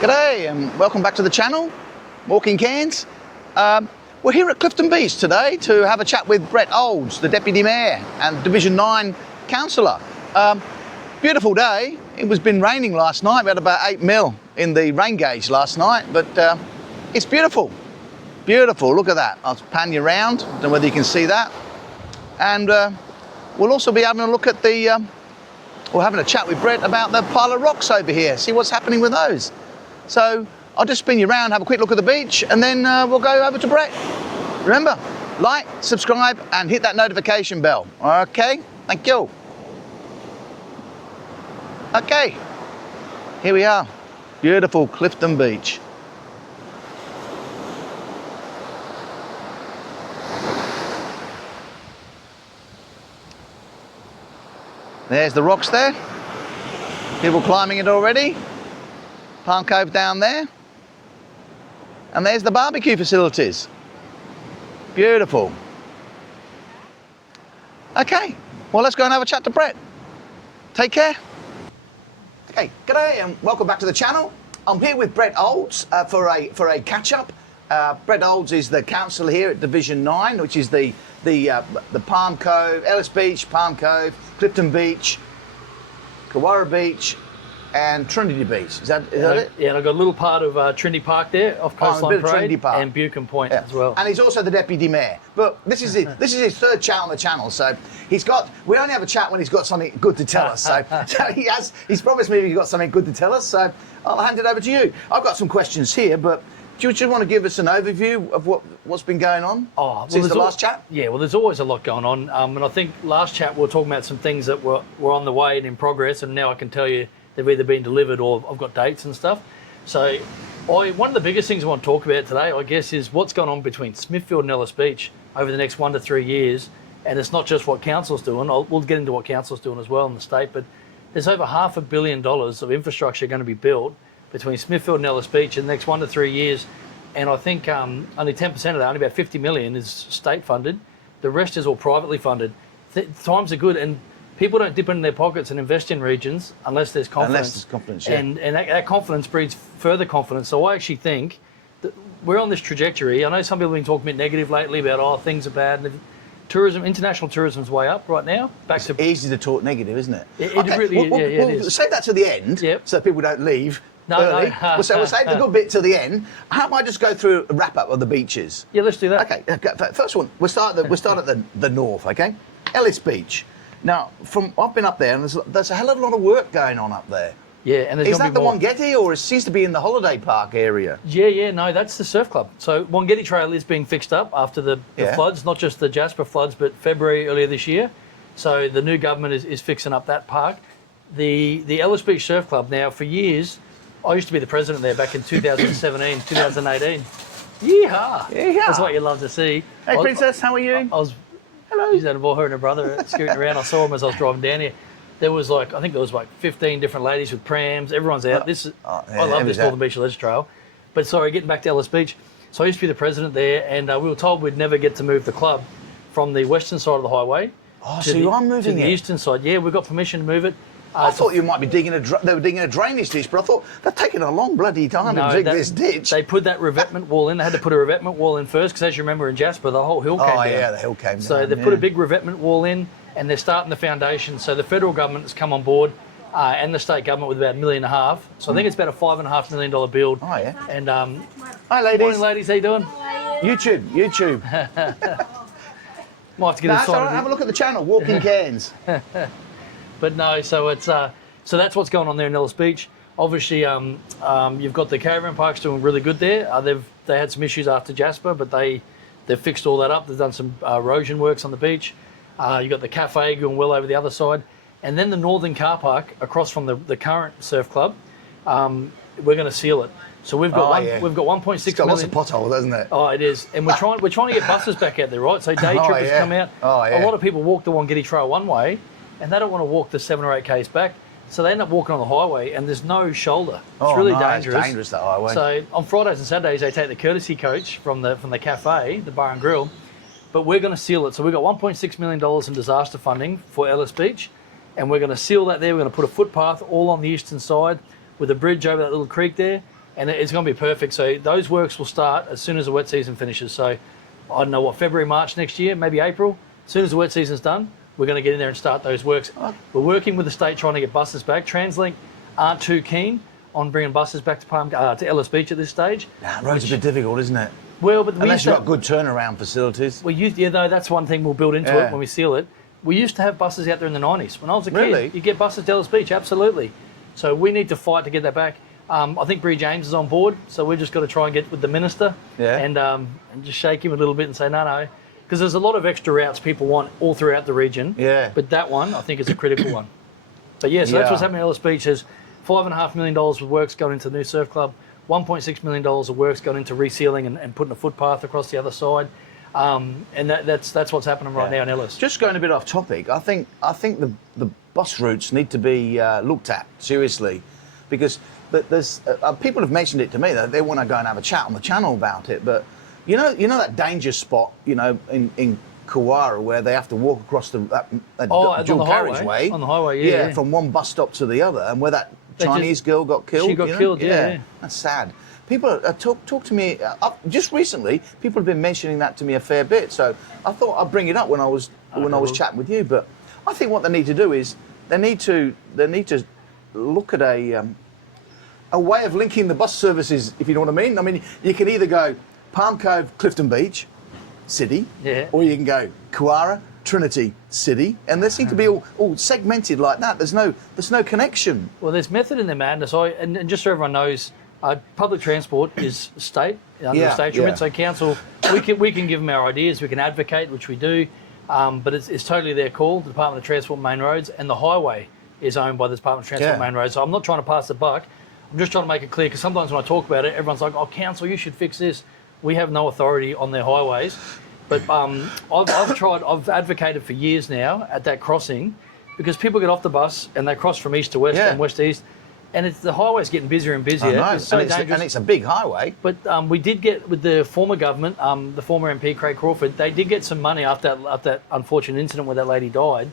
G'day and welcome back to the channel, Walking Cairns. We're here at Clifton Beach today to have a chat with Brett Olds, the Deputy Mayor and Division 9 Councillor. Beautiful day. It was been raining last night. We had about 8 mil in the rain gauge last night, but it's beautiful. Beautiful, look at that. I'll pan you around, don't know whether you can see that. And we'll also be having a look at we're having a chat with Brett about the pile of rocks over here, see what's happening with those. So I'll just spin you around, have a quick look at the beach, and then we'll go over to Brett. Remember, like, subscribe, and hit that notification bell. Okay, thank you. Okay, here we are, beautiful Clifton Beach. There's the rocks there. People climbing it already. Palm Cove down there. And there's the barbecue facilities. Beautiful. Okay, well, let's go and have a chat to Brett. Take care. Okay, g'day and welcome back to the channel. I'm here with Brett Olds for a catch-up. Brett Olds is the councillor here at Division 9, which is the Palm Cove, Ellis Beach, Palm Cove, Clifton Beach, Councillor Beach, and Trinity Beach. Is that it? Yeah, and I've got a little part of Trinity Park there, off Coastline Parade, and Buchan Point as well. And he's also the Deputy Mayor. But this is his third chat on the channel, so we only have a chat when he's got something good to tell us. So he's promised me he's got something good to tell us, so I'll hand it over to you. I've got some questions here, but do you just want to give us an overview of what's been going on since the last chat? Yeah, well, there's always a lot going on. And I think last chat we were talking about some things that were on the way and in progress, and now I can tell you they've either been delivered or I've got dates and stuff. So one of the biggest things I want to talk about today, I guess, is what's going on between Smithfield and Ellis Beach over the next 1 to 3 years. And it's not just what council's doing. We'll get into what council's doing as well in the state, but there's over $500 million of infrastructure going to be built between Smithfield and Ellis Beach in the next 1 to 3 years. And I think only 10% of that, only about 50 million is state funded. The rest is all privately funded. Times are good, and people don't dip into their pockets and invest in regions unless there's confidence. Unless there's confidence, yeah. And that confidence breeds further confidence. So I actually think that we're on this trajectory. I know some people have been talking a bit negative lately about, things are bad. Tourism, international tourism's way up right now. It's easy to talk negative, isn't it? It really is. It is. Save that to the end, so people don't leave. No. We'll save the good bit till the end. How about I just go through a wrap up of the beaches? Yeah, let's do that. Okay. First one. We'll start at the north. Okay, Ellis Beach. Now, I've been up there, and there's a hell of a lot of work going on up there. Yeah, and there's is that the Wongeti, or it seems to be in the holiday park area? Yeah, no, that's the surf club. So Wongeti Trail is being fixed up after the floods, not just the Jasper floods, but February earlier this year. So the new government is fixing up that park. The Ellis Beach Surf Club, now for years, I used to be the president there back in 2017, 2018. Yeehaw! That's what you love to see. Hey, Princess, how are you? Hello. She's had a boy, her and her brother scooting around. I saw them as I was driving down here. There was I think there was 15 different ladies with prams. Everyone's out. I love this Northern Beach Leisure Trail. But sorry, getting back to Ellis Beach. So I used to be the president there, and we were told we'd never get to move the club from the western side of the highway so you are moving to the eastern side. Yeah, we got permission to move it. I thought you might be they were digging a drainage ditch, but I thought they're taking a long bloody time to dig this ditch. They put that revetment wall in. They had to put a revetment wall in first, because as you remember in Jasper, the whole hill came down. Oh yeah, the hill came down. So they put a big revetment wall in, and they're starting the foundation. So the federal government has come on board, and the state government with about $1.5 million. So I think it's about a $5.5 million build. Oh yeah. And hi ladies. Morning ladies, how you doing? YouTube. Might have to get a sign. Have a look at the channel, Walking Cairns. But no, so it's so that's what's going on there in Ellis Beach. Obviously, you've got the caravan parks doing really good there. They had some issues after Jasper, but they've fixed all that up. They've done some erosion works on the beach. You've got the cafe going well over the other side, and then the northern car park across from the current surf club. We're going to seal it. So we've got we've got 1.6 million. It's got lots of potholes, hasn't it? Oh, it is, and we're trying to get buses back out there, right? So day trippers come out. A lot of people walk the Wongeti Trail one way, and they don't want to walk the 7 or 8 k's back, so they end up walking on the highway, and there's no shoulder. It's really dangerous. It's dangerous, that highway. So on Fridays and Saturdays, they take the courtesy coach from the cafe, the bar and grill, but we're going to seal it. So we've got $1.6 million in disaster funding for Ellis Beach, and we're going to seal that there. We're going to put a footpath all on the eastern side with a bridge over that little creek there. and it's going to be perfect. So those works will start as soon as the wet season finishes. So I don't know what, February, March next year, maybe April. As soon as the wet season's done, we're going to get in there and start those works. We're working with the state trying to get buses back. TransLink aren't too keen on bringing buses back to Ellis Beach at this stage. Nah, road's a bit difficult, isn't it? Well, but unless you've got good turnaround facilities. That's one thing we'll build into it when we seal it. We used to have buses out there in the 90s. When I was a kid, Really? you get buses to Ellis Beach, absolutely. So we need to fight to get that back. I think Bree James is on board, so we've just got to try and get with the minister and just shake him a little bit and say, no. Because there's a lot of extra routes people want all throughout the region. Yeah. But that one, I think, is a critical one. But so that's what's happening at Ellis Beach. There's $5.5 million of works going into the new surf club, $1.6 million of works going into resealing and putting a footpath across the other side. And that's what's happening right now in Ellis. Just going a bit off topic, I think the bus routes need to be looked at seriously, because there's people have mentioned it to me that they want to go and have a chat on the channel about it. But you know that danger spot, in Kawara, where they have to walk across that dual carriageway on the highway, from one bus stop to the other, and where that Chinese girl got killed. She got killed, yeah. That's sad. People talk to me just recently. People have been mentioning that to me a fair bit. So I thought I'd bring it up when I was chatting with you. But I think what they need to do is they need to look at a way of linking the bus services, if you know what I mean. I mean, you can either go Palm Cove, Clifton Beach, City, or you can go Kawara, Trinity, City, and they seem to be all segmented like that. There's no connection. Well, there's method in their madness. And just so everyone knows, public transport is state, under the state remit. So council, we can give them our ideas, we can advocate, which we do, but it's totally their call. The Department of Transport Main Roads, and the highway is owned by the Department of Transport Main Roads. So I'm not trying to pass the buck. I'm just trying to make it clear, because sometimes when I talk about it, everyone's like, "Oh, council, you should fix this." We have no authority on their highways, but I've advocated for years now at that crossing, because people get off the bus and they cross from east to west and west to east. And the highway's getting busier and busier. I know. It's so dangerous. And it's a big highway. But we did get, with the former government, the former MP Craig Crawford, they did get some money after that unfortunate incident where that lady died.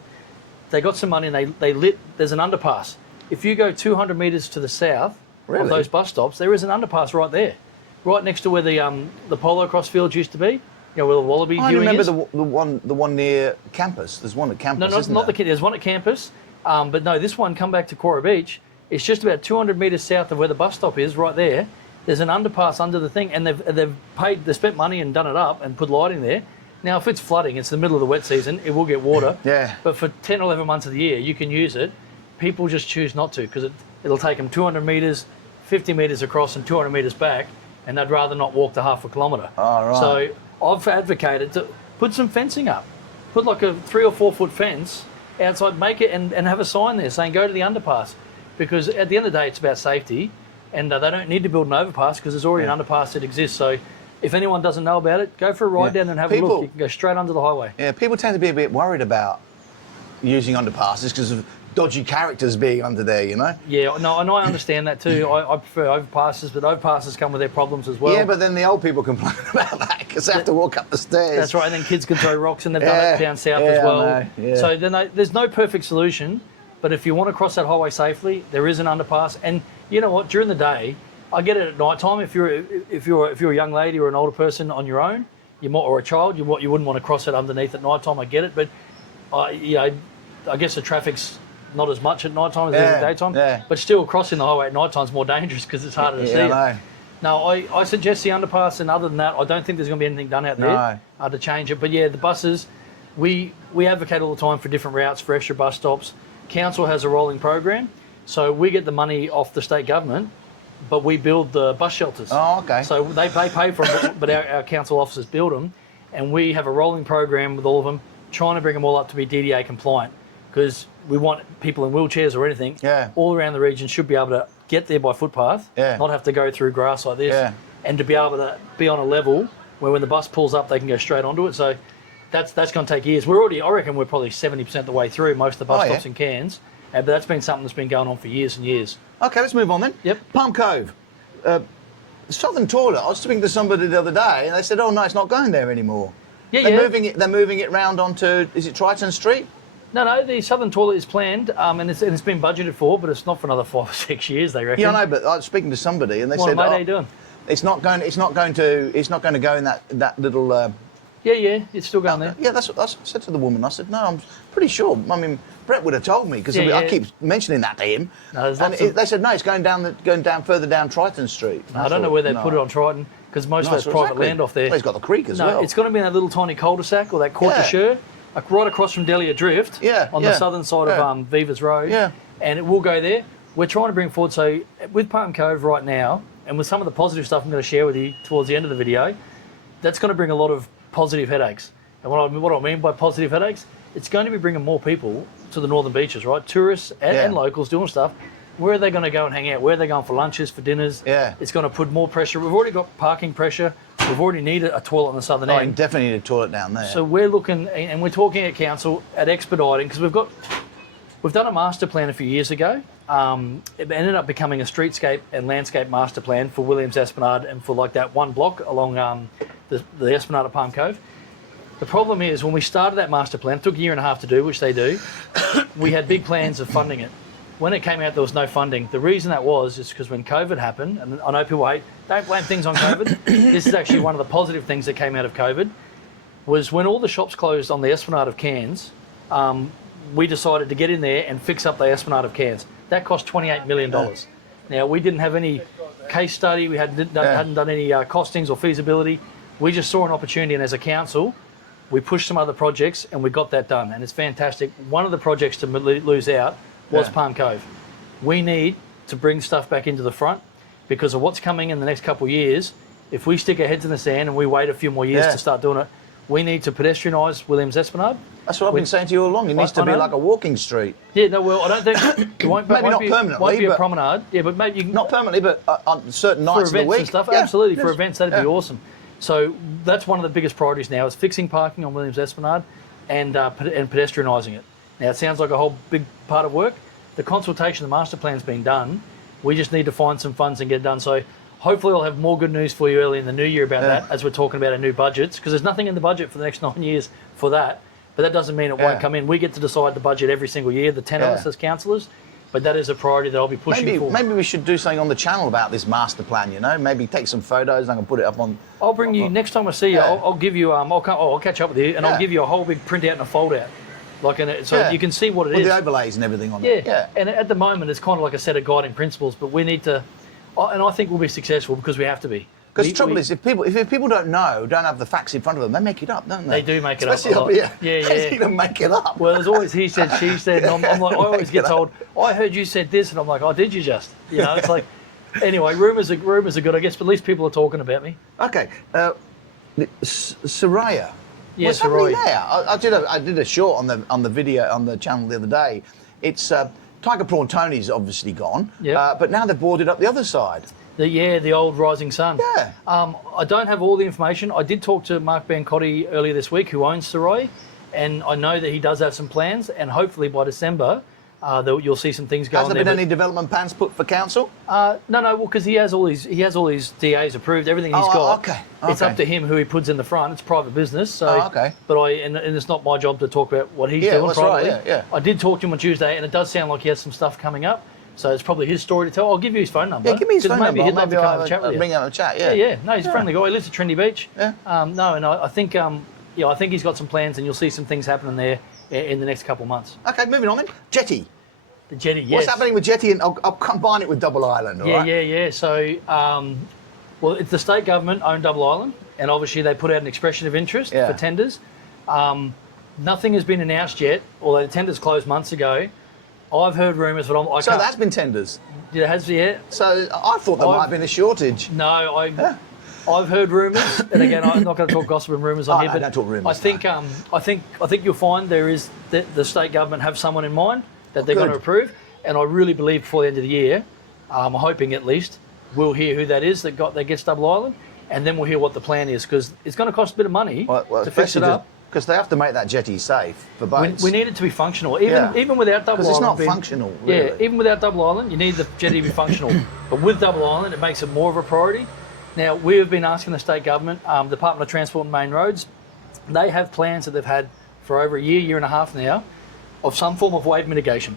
They got some money and they lit. There's an underpass. If you go 200 metres to the south of those bus stops, there is an underpass right there, right next to where the polo cross fields used to be. Where the Wallaby viewing is. I remember the one near campus. There's one at campus. No, not the kid. There's one at campus. But no, this one, come back to Cora Beach. It's just about 200 metres south of where the bus stop is, right there. There's an underpass under the thing, and they spent money and done it up and put lighting there. Now, if it's flooding, it's the middle of the wet season, it will get water. But for 10 or 11 months of the year, you can use it. People just choose not to, because it'll take them 200 metres, 50 metres across and 200 metres back, and they'd rather not walk the half a kilometre. Oh, right. So I've advocated to put some fencing up. Put like a 3 or 4 foot fence outside, make it, and have a sign there saying go to the underpass. Because at the end of the day, it's about safety, and they don't need to build an overpass because there's already an underpass that exists. So if anyone doesn't know about it, go for a ride down and have a look. You can go straight under the highway. Yeah, people tend to be a bit worried about using underpasses because of dodgy characters being under there, Yeah, no, and I understand that too. I prefer overpasses, but overpasses come with their problems as well. Yeah, but then the old people complain about that because they have to walk up the stairs. That's right, and then kids can throw rocks, and they've done it down south as well. So then there's no perfect solution. But if you want to cross that highway safely, there is an underpass. And you know what? During the day, I get it at night time. If you're a young lady or an older person on your own, or a child, you wouldn't want to cross it underneath at night time. I get it, but I guess the traffic's not as much at night time as it is at daytime. Yeah. But still, crossing the highway at night time is more dangerous because it's harder to see. I know. No, I suggest the underpass, and other than that, I don't think there's going to be anything done out there to change it. But yeah, the buses, we advocate all the time for different routes, for extra bus stops. Council has a rolling program, so we get the money off the state government, but we build the bus shelters. Oh, okay. So they pay for them, but our council officers build them, and we have a rolling program with all of them, trying to bring them all up to be DDA compliant, because we want people in wheelchairs or anything all around the region should be able to get there by footpath, not have to go through grass like this, and to be able to be on a level where when the bus pulls up, they can go straight onto it. So that's going to take years. I reckon we're probably 70% the way through most of the bus stops in Cairns, but that's been something that's been going on for years and years. Okay, let's move on then. Yep. Palm Cove. Southern Toilet, I was speaking to somebody the other day, and they said, oh no, it's not going there anymore. They're moving it round onto, is it Triton Street? No, the southern toilet is planned, and it's been budgeted for, but it's not for another 5 or 6 years, they reckon. Yeah, I know, but I was speaking to somebody, and they What, said, mate, how you doing? It's not going to go in that little. Yeah, it's still going there. Yeah, that's what I said to the woman. I said, no, I'm pretty sure. I mean, Brett would have told me because I keep mentioning that to him. No, they said no, it's going down further down Triton Street. I don't know where they put it on Triton because most of that's private land off there. Well, he's got the creek as well. No, it's going to be in that little tiny cul-de-sac or that court de Chaux, right across from Delia Drift. On the southern side of Vivas Road. Yeah, and it will go there. We're trying to bring forward. So with Palm Cove right now, and with some of the positive stuff I'm going to share with you towards the end of the video, that's going to bring a lot of positive headaches. And what I mean by positive headaches, it's going to be bringing more people to the northern beaches, right? Tourists and locals doing stuff. Where are they going to go and hang out? Where are they going for lunches, for dinners? Yeah. It's going to put more pressure. We've already got parking pressure. We've already needed a toilet on the southern end. You definitely need a toilet down there. So we're looking, and we're talking at council at expediting, because we've done a master plan a few years ago. It ended up becoming a streetscape and landscape master plan for Williams Esplanade and for like that one block along the Esplanade of Palm Cove. The problem is when we started that master plan, it took a year and a half to do, which they do, we had big plans of funding it. When it came out, there was no funding. The reason that is because when COVID happened, and I know people don't blame things on COVID, this is actually one of the positive things that came out of COVID, was when all the shops closed on the Esplanade of Cairns, we decided to get in there and fix up the Esplanade of Cairns. That cost $28 million. Now, we didn't have any case study, we hadn't done any costings or feasibility. We just saw an opportunity, and as a council, we pushed some other projects and we got that done, and it's fantastic. One of the projects to lose out was Palm Cove. We need to bring stuff back into the front because of what's coming in the next couple of years. If we stick our heads in the sand and we wait a few more years to start doing it, we need to pedestrianise Williams Esplanade. That's what I've been saying to you all along. It needs to be like a walking street. Yeah, no, well, I don't think it won't. Maybe not permanently. Won't be a promenade. Yeah, but maybe you can, not permanently, but on certain nights for of the week and stuff. Absolutely, for events that'd be awesome. So that's one of the biggest priorities now is fixing parking on Williams Esplanade and pedestrianising it. Now it sounds like a whole big part of work. The consultation, the master plan's being done. We just need to find some funds and get it done. So hopefully I'll have more good news for you early in the new year about that as we're talking about our new budgets, because there's nothing in the budget for the next 9 years for that. But that doesn't mean it won't come in. We get to decide the budget every single year, the 10 of us as councillors. But that is a priority that I'll be pushing for. Maybe we should do something on the channel about this master plan, you know? Maybe take some photos and I can put it up on... I'll bring you, next time I see you, I'll give you, I'll catch up with you and I'll give you a whole big printout and a fold out. So you can see what it is. With the overlays and everything on it. Yeah, and at the moment it's kind of like a set of guiding principles, but we need to, and I think we'll be successful because we have to be. Because the trouble is, if people don't have the facts in front of them, they make it up, don't they? They do make it up. Especially up here. Yeah. They don't make it up. Well, there's always he said, she said. And I'm like, I always get told, I heard you said this, and I'm like, oh, did you just? You know, it's like, anyway, rumours are good, I guess, but at least people are talking about me. Okay, Soraya. Yeah, what's happening there? I did a short on the video on the channel the other day. It's Tiger Prawn Tony's obviously gone, but now they've boarded up the other side. The old Rising Sun. Yeah. I don't have all the information. I did talk to Mark Bancotti earlier this week, who owns Soraya, and I know that he does have some plans, and hopefully by December, you'll see some things going. Has there been any development plans put for council? No, well, because he has all his DAs approved, everything he's got. Okay. It's up to him who he puts in the front. It's private business, so. But and it's not my job to talk about what he's doing privately. Right, yeah. I did talk to him on Tuesday, and it does sound like he has some stuff coming up. So it's probably his story to tell. I'll give you his phone number. Yeah, give me his phone number. Maybe he'd love to come have a chat with you. Bring him a chat, Yeah. No, he's a friendly guy. He lives at Trinity Beach. Yeah. I think I think he's got some plans, and you'll see some things happening there in the next couple of months. Okay, moving on then. Jetty. The jetty, yes. What's happening with Jetty? And I'll combine it with Double Island, all right? Yeah. So, it's the state government owned Double Island, and obviously they put out an expression of interest for tenders. Nothing has been announced yet, although the tenders closed months ago. I've heard rumours, but So that's been tenders? It has, yeah. So I thought there might have been a shortage. No, I've heard rumours, and again, I'm not going to talk gossip and rumours on here. But don't talk rumours. I think you'll find there is the state government have someone in mind that they're going to approve, and I really believe before the end of the year, I'm hoping at least we'll hear who that is that gets Double Island, and then we'll hear what the plan is, because it's going to cost a bit of money to fix it up. Because they have to make that jetty safe for boats. We need it to be functional, even without Double Island. Because it's not functional, really. Yeah, even without Double Island, you need the jetty to be functional. But with Double Island, it makes it more of a priority. Now, we have been asking the state government, Department of Transport and Main Roads, they have plans that they've had for over a year and a half now, of some form of wave mitigation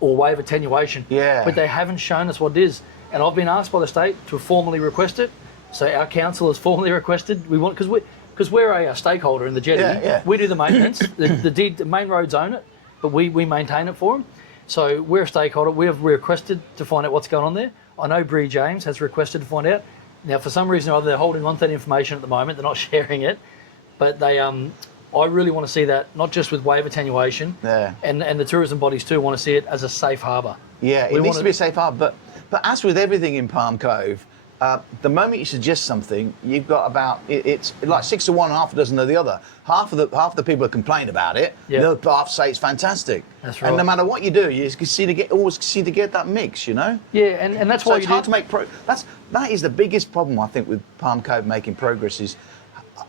or wave attenuation. Yeah. But they haven't shown us what it is. And I've been asked by the state to formally request it. So our council has formally requested, because we're a stakeholder in the jetty. Yeah. We do the maintenance. the main roads own it, but we maintain it for them. So we're a stakeholder. We have requested to find out what's going on there. I know Bree James has requested to find out. Now, for some reason or other, they're holding on to that information at the moment. They're not sharing it. But I really want to see that, not just with wave attenuation, and the tourism bodies too want to see it as a safe harbour. Yeah, it needs to be a safe harbour. But as with everything in Palm Cove, the moment you suggest something, you've got about it's like 6 to 1, half a dozen of the other. Half of the people that complain about it, the other half say it's fantastic. That's right. And no matter what you do, you always seem to get that mix, you know. Yeah, and that's so why it's hard to make that is the biggest problem I think with Palm Cove making progress is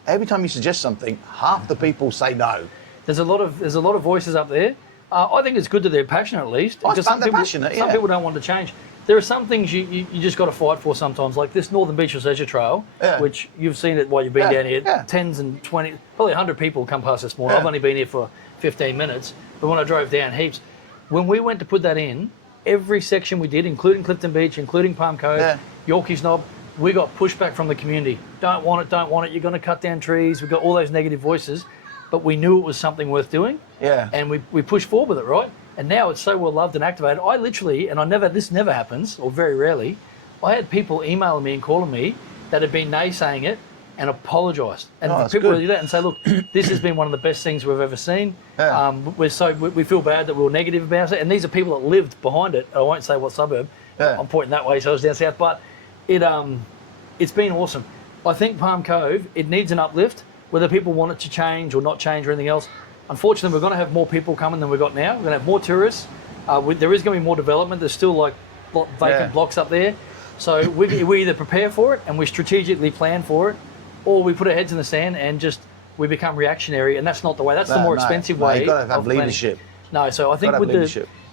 every time you suggest something, half the people say no. There's a lot of voices up there. I think it's good that they're passionate, at least. Because some people don't want to change. There are some things you just got to fight for sometimes, like this Northern Beaches Leisure Trail, which you've seen it while you've been down here. Yeah. Tens and 20, probably 100 people come past this morning. I've only been here for 15 minutes, but when I drove down, heaps. When we went to put that in, every section we did, including Clifton Beach, including Palm Cove, Yorkeys Knob, we got pushback from the community. Don't want it, you're going to cut down trees. We got all those negative voices, but we knew it was something worth doing. Yeah. And we pushed forward with it, right? And now it's so well loved and activated. I literally, this never happens, or very rarely, I had people emailing me and calling me that had been naysaying it and apologised. And people would do that and say, look, this has been one of the best things we've ever seen. Yeah. We feel bad that we were negative about it. And these are people that lived behind it. I won't say what suburb. Yeah. I'm pointing that way, so I was down south. But it's been awesome. I think Palm Cove, it needs an uplift, whether people want it to change or not change or anything else. Unfortunately, we're going to have more people coming than we've got now. We're going to have more tourists. There is going to be more development. There's still like vacant blocks up there. So we either prepare for it and we strategically plan for it, or we put our heads in the sand and just we become reactionary. And that's not the way. That's the more expensive way. You've got to have leadership. No, so I think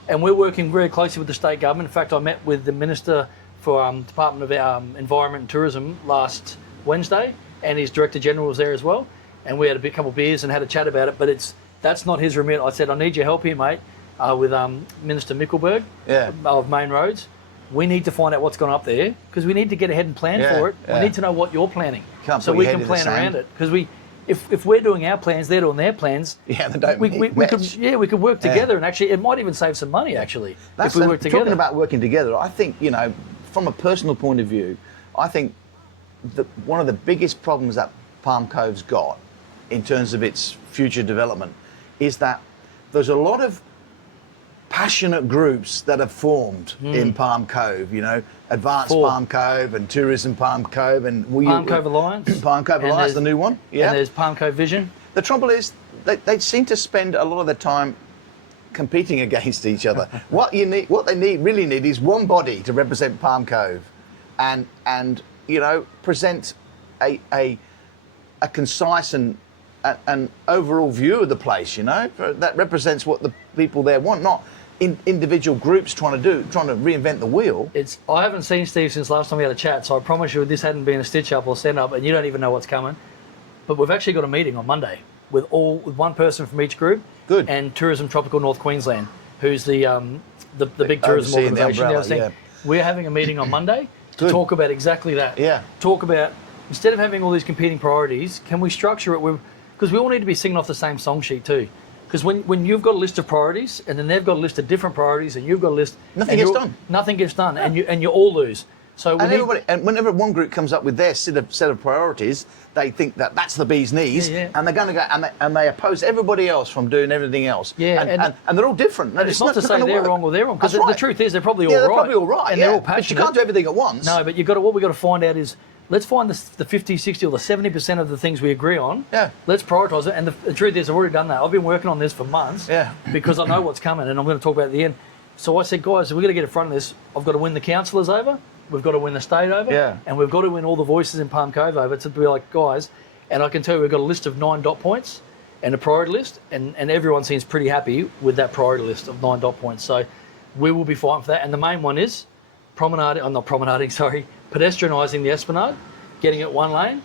and we're working very closely with the state government. In fact, I met with the Minister for Department of Environment and Tourism last Wednesday, and his Director General was there as well. And we had a couple of beers and had a chat about it, but that's not his remit. I said, I need your help here, mate, with Minister Mickelberg of Main Roads. We need to find out what's gone up there because we need to get ahead and plan for it. We need to know what you're planning so we can plan around it. Because if we're doing our plans, they're doing their plans. Yeah, they don't we could work together and actually it might even save some money actually if we work together. Talking about working together, I think from a personal point of view, I think one of the biggest problems that Palm Cove's got in terms of its future development is that there's a lot of passionate groups that have formed in Palm Cove, Advanced Palm Cove and Tourism Palm Cove and Palm Cove Alliance. Palm Cove Alliance, the new one. Yeah. And there's Palm Cove Vision. The trouble is they seem to spend a lot of their time competing against each other. What they really need is one body to represent Palm Cove and present a concise and an overall view of the place, that represents what the people there want, not individual groups trying to reinvent the wheel. I haven't seen Steve since last time we had a chat, so I promise you this hadn't been a stitch up or stand up, and you don't even know what's coming. But we've actually got a meeting on Monday with one person from each group. Good. And Tourism Tropical North Queensland, who's the big tourism organisation. We're having a meeting on Monday to talk about exactly that. Yeah. Talk about, instead of having all these competing priorities, can we structure it because we all need to be singing off the same song sheet too. Because when you've got a list of priorities and then they've got a list of different priorities and you've got a list, nothing gets done, yeah. and you all lose. So and whenever one group comes up with their set of priorities, they think that's the bee's knees, and they're going to go and they oppose everybody else from doing everything else. Yeah, and they're all different. And it's not to say they're wrong or they're wrong, because the truth is they're probably all right. They're probably all right, and they're all passionate. But you can't do everything at once. No, but what we've got to find out is, let's find the 50, 60 or the 70% of the things we agree on. Yeah. Let's prioritise it. And the truth is, I've already done that. I've been working on this for months because I know what's coming and I'm going to talk about it at the end. So I said, guys, we've got to get in front of this. I've got to win the councillors over. We've got to win the state over. And we've got to win all the voices in Palm Cove over to be like, guys, and I can tell you we've got a list of 9 dot points and a priority list. And everyone seems pretty happy with that priority list of 9 dot points. So we will be fighting for that. And the main one is pedestrianising the Esplanade, getting it one lane,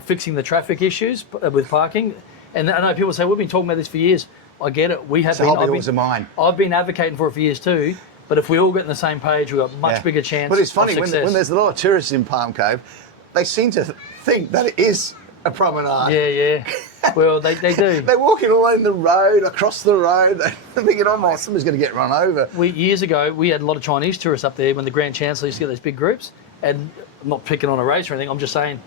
fixing the traffic issues with parking. And I know people say, we've been talking about this for years. I get it. We have It's a hobby horse of mine. I've been advocating for it for years too. But if we all get on the same page, we've got a much bigger chance. But it's funny, of success. when there's a lot of tourists in Palm Cove, they seem to think that it is a promenade. Yeah. Well, they do. They're walking along the road, across the road. They're thinking, oh my, somebody's going to get run over. Years ago, we had a lot of Chinese tourists up there when the Grand Chancellor used to get those big groups. And I'm not picking on a race or anything, I'm just saying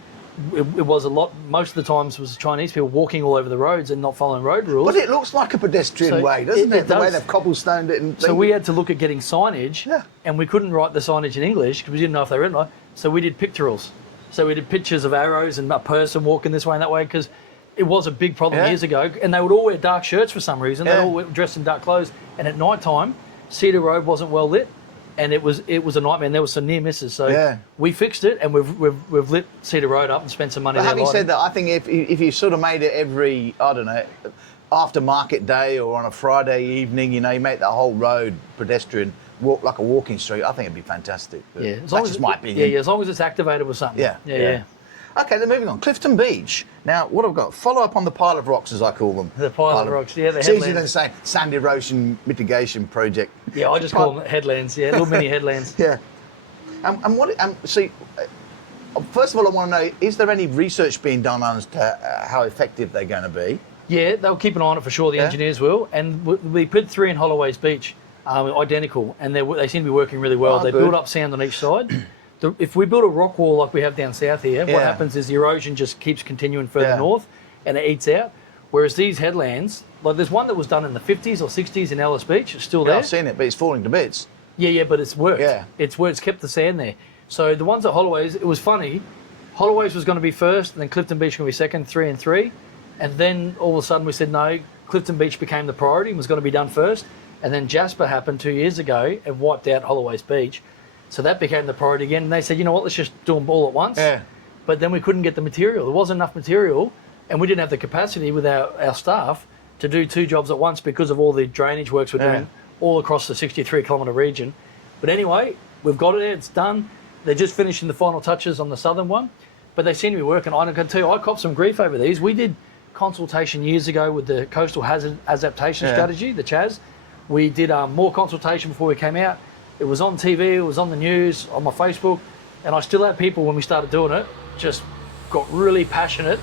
it was a lot, most of the times was Chinese people walking all over the roads and not following road rules. But it looks like a pedestrian way, doesn't it? The way they've cobblestoned it. And so we had to look at getting signage, and we couldn't write the signage in English because we didn't know if they were written right. So we did pictorials. So we did pictures of arrows and a person walking this way and that way because it was a big problem years ago. And they would all wear dark shirts for some reason. They all dressed in dark clothes. And at night time, Cedar Road wasn't well lit. And it was a nightmare. And there was some near misses. So we fixed it, and we've lit Cedar Road up and spent some money. But there. having said that, I think if you sort of made it every, I don't know, after market day or on a Friday evening, you make the whole road pedestrian, walk like a walking street. I think it'd be fantastic. Yeah, as long as my opinion. Yeah, as long as it's activated with something. Yeah. Okay, then moving on. Clifton Beach. Now, what have I got? Follow up on the pile of rocks, as I call them. The pile of rocks, the It's easier than saying sand erosion mitigation project. Yeah, I just call them headlands. Yeah, little mini headlands. Yeah. First of all, I want to know, is there any research being done as to how effective they're going to be? Yeah, they'll keep an eye on it for sure. The engineers will. And we put 3 in Holloway's Beach, identical, and they seem to be working really well. They build up sand on each side. If we build a rock wall like we have down south here, what happens is the erosion just keeps continuing further north and it eats out. Whereas these headlands, like there's one that was done in the 50s or 60s in Ellis Beach, it's still there. I've seen it, but it's falling to bits. Yeah, but it's worked. Yeah. It's worked, it's kept the sand there. So the ones at Holloway's, it was funny. Holloway's was going to be first, and then Clifton Beach was going to be second, 3 and 3. And then all of a sudden we said no, Clifton Beach became the priority and was going to be done first. And then Jasper happened 2 years ago and wiped out Holloway's Beach. So that became the priority again. And they said, you know what, let's just do them all at once. Yeah. But then we couldn't get the material. There wasn't enough material, and we didn't have the capacity with our staff to do 2 jobs at once because of all the drainage works we're doing all across the 63-kilometre region. But anyway, we've got it there, it's done. They're just finishing the final touches on the southern one, but they seem to be working. I can tell you, I copped some grief over these. We did consultation years ago with the Coastal Hazard Adaptation Strategy, the CHAS. We did more consultation before we came out. It was on TV, it was on the news, on my Facebook, and I still had people when we started doing it just got really passionate.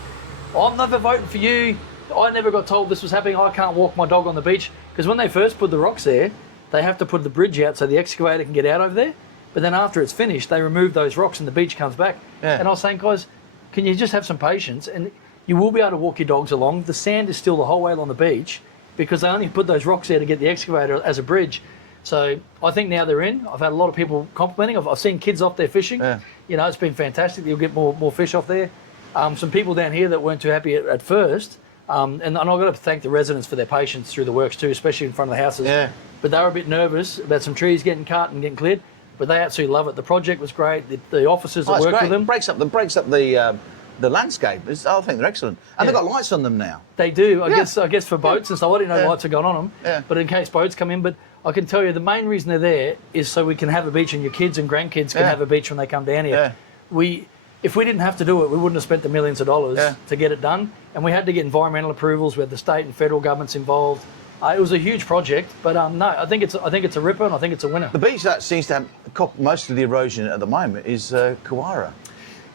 I'm never voting for you. I never got told this was happening. I can't walk my dog on the beach. Because when they first put the rocks there, they have to put the bridge out so the excavator can get out over there. But then after it's finished, they remove those rocks and the beach comes back. Yeah. And I was saying, guys, can you just have some patience? And you will be able to walk your dogs along. The sand is still the whole way along the beach because they only put those rocks there to get the excavator as a bridge. So I think now they're in. I've had a lot of people complimenting. I've seen kids off there fishing. Yeah. It's been fantastic. You'll get more fish off there. Some people down here that weren't too happy at first. And I've got to thank the residents for their patience through the works too, especially in front of the houses. Yeah. But they were a bit nervous about some trees getting cut and getting cleared. But they absolutely love it. The project was great. The officers that worked with them breaks up the landscape. I think they're excellent, and they've got lights on them now. They do. I guess for boats and stuff. I didn't know lights are going on them. Yeah. But in case boats come in, but I can tell you the main reason they're there is so we can have a beach and your kids and grandkids can have a beach when they come down here. Yeah. If we didn't have to do it, we wouldn't have spent the millions of dollars to get it done. And we had to get environmental approvals. We had the state and federal governments involved. It was a huge project, but no, I think it's a ripper, and I think it's a winner. The beach that seems to have caught most of the erosion at the moment is Kawara.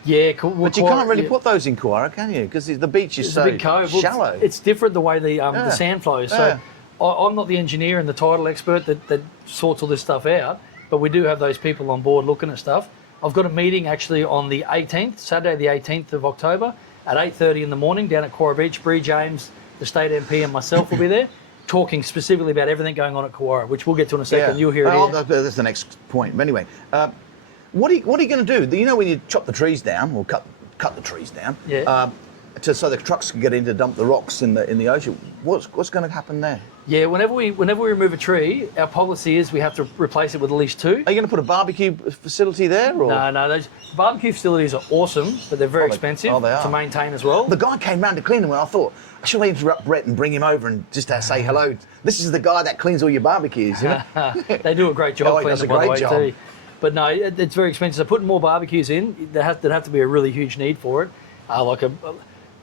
Yeah, but you can't really put those in Kawara, can you? Because the beach is so shallow. It's different the way the sand flows. So I'm not the engineer and the title expert that sorts all this stuff out, but we do have those people on board looking at stuff. I've got a meeting actually on the 18th, Saturday the 18th of October at 8:30 in the morning down at Kawara Beach. Bree James, the state MP, and myself will be there talking specifically about everything going on at Kawara, which we'll get to in a second. You'll hear it. That's the next point. But anyway, what are you going to do? You know when you chop the trees down or cut the trees down, so the trucks can get in to dump the rocks in the ocean. What's going to happen there? Yeah, whenever we remove a tree, our policy is we have to replace it with at least 2. Are you going to put a barbecue facility there? Or? No, those barbecue facilities are awesome, but they're very expensive to maintain as well. The guy came round to clean them and I thought, I should interrupt Brett and bring him over and just say hello. This is the guy that cleans all your barbecues, you know? They do a great job cleaning them, by the way, too. But no, it's very expensive. So putting more barbecues in, there'd have to be a really huge need for it.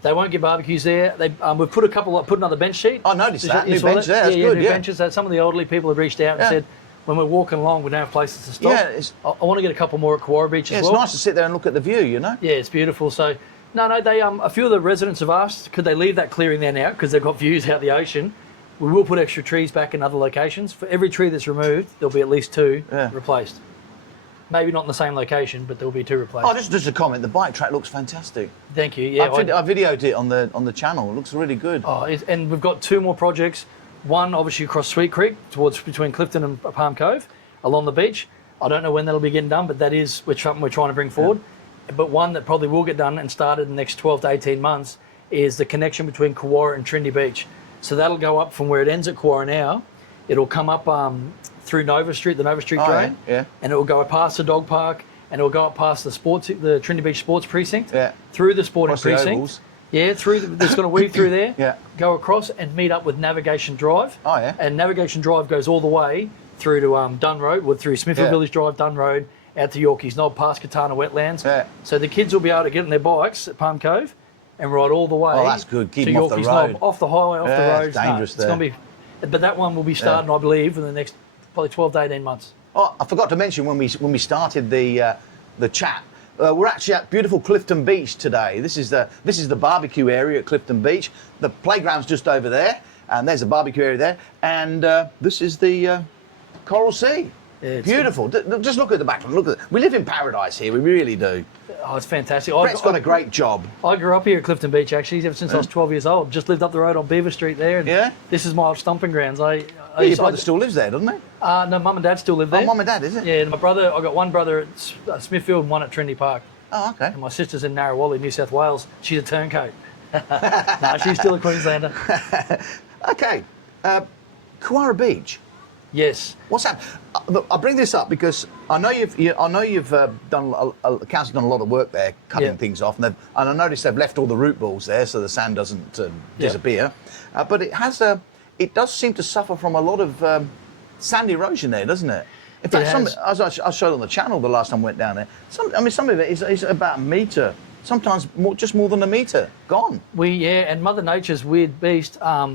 They won't get barbecues there. We've put another bench sheet. I noticed that. You New saw bench there. That's good, new yeah. benches. So some of the elderly people have reached out and said, when we're walking along, we don't have places to stop. Yeah, I want to get a couple more at Councillor Beach as well. It's nice to sit there and look at the view, you know? Yeah, it's beautiful. So, no, they a few of the residents have asked, could they leave that clearing there now because they've got views out the ocean. We will put extra trees back in other locations. For every tree that's removed, there'll be at least 2 replaced. Maybe not in the same location, but there'll be 2 replaced. Oh, just a comment. The bike track looks fantastic. Thank you. Yeah, I videoed it on the channel. It looks really good. Oh, and we've got 2 more projects. One, obviously, across Sweet Creek, between Clifton and Palm Cove, along the beach. I don't know when that'll be getting done, but that is something we're trying to bring forward. But one that probably will get done and started in the next 12 to 18 months is the connection between Councillor and Trinity Beach. So that'll go up from where it ends at Councillor now. It'll come up through Nova Street, the Nova Street drain, and it will go past the dog park, and it will go up past the Trinity Beach Sports Precinct, through the sporting precinct. It's going to weave through there, go across and meet up with Navigation Drive. And Navigation Drive goes all the way through to Dunn Road, through Smithfield Village Drive, Dunn Road, out to Yorkeys Knob, past Katana Wetlands. So the kids will be able to get on their bikes at Palm Cove and ride all the way. Oh, that's good. Keep to them off the Yorkeys road. Knob, off the highway, off the road. It's dangerous there. It's going to be, but that one will be starting, I believe, in the next probably 12 to 18 months. Oh, I forgot to mention when we started the chat. We're actually at beautiful Clifton Beach today. This is the barbecue area at Clifton Beach. The playground's just over there, and there's a barbecue area there. And this is the Coral Sea. Yeah, beautiful. Just look at the background. We live in paradise here. We really do. Oh, it's fantastic. Brett's got a great job. I grew up here at Clifton Beach, actually, ever since I was 12 years old. Just lived up the road on Beaver Street there. And this is my old stomping grounds. Your brother still lives there, doesn't he? No, Mum and Dad still live there. Oh, Mum and Dad, is it? Yeah, and I got one brother at Smithfield and one at Trinity Park. Oh, okay. And my sister's in Narrawalla, New South Wales. She's a turncoat. No, she's still a Queenslander. Okay. Councillor Beach. Yes. What's that? I bring this up because I know you've done council's done a lot of work there, cutting things off, and I noticed they've left all the root balls there so the sand doesn't disappear. But it does seem to suffer from a lot of sand erosion there, doesn't it? In fact, as I showed on the channel the last time I went down there, some of it is about a metre, sometimes just more than a metre gone. And Mother Nature's weird beast. A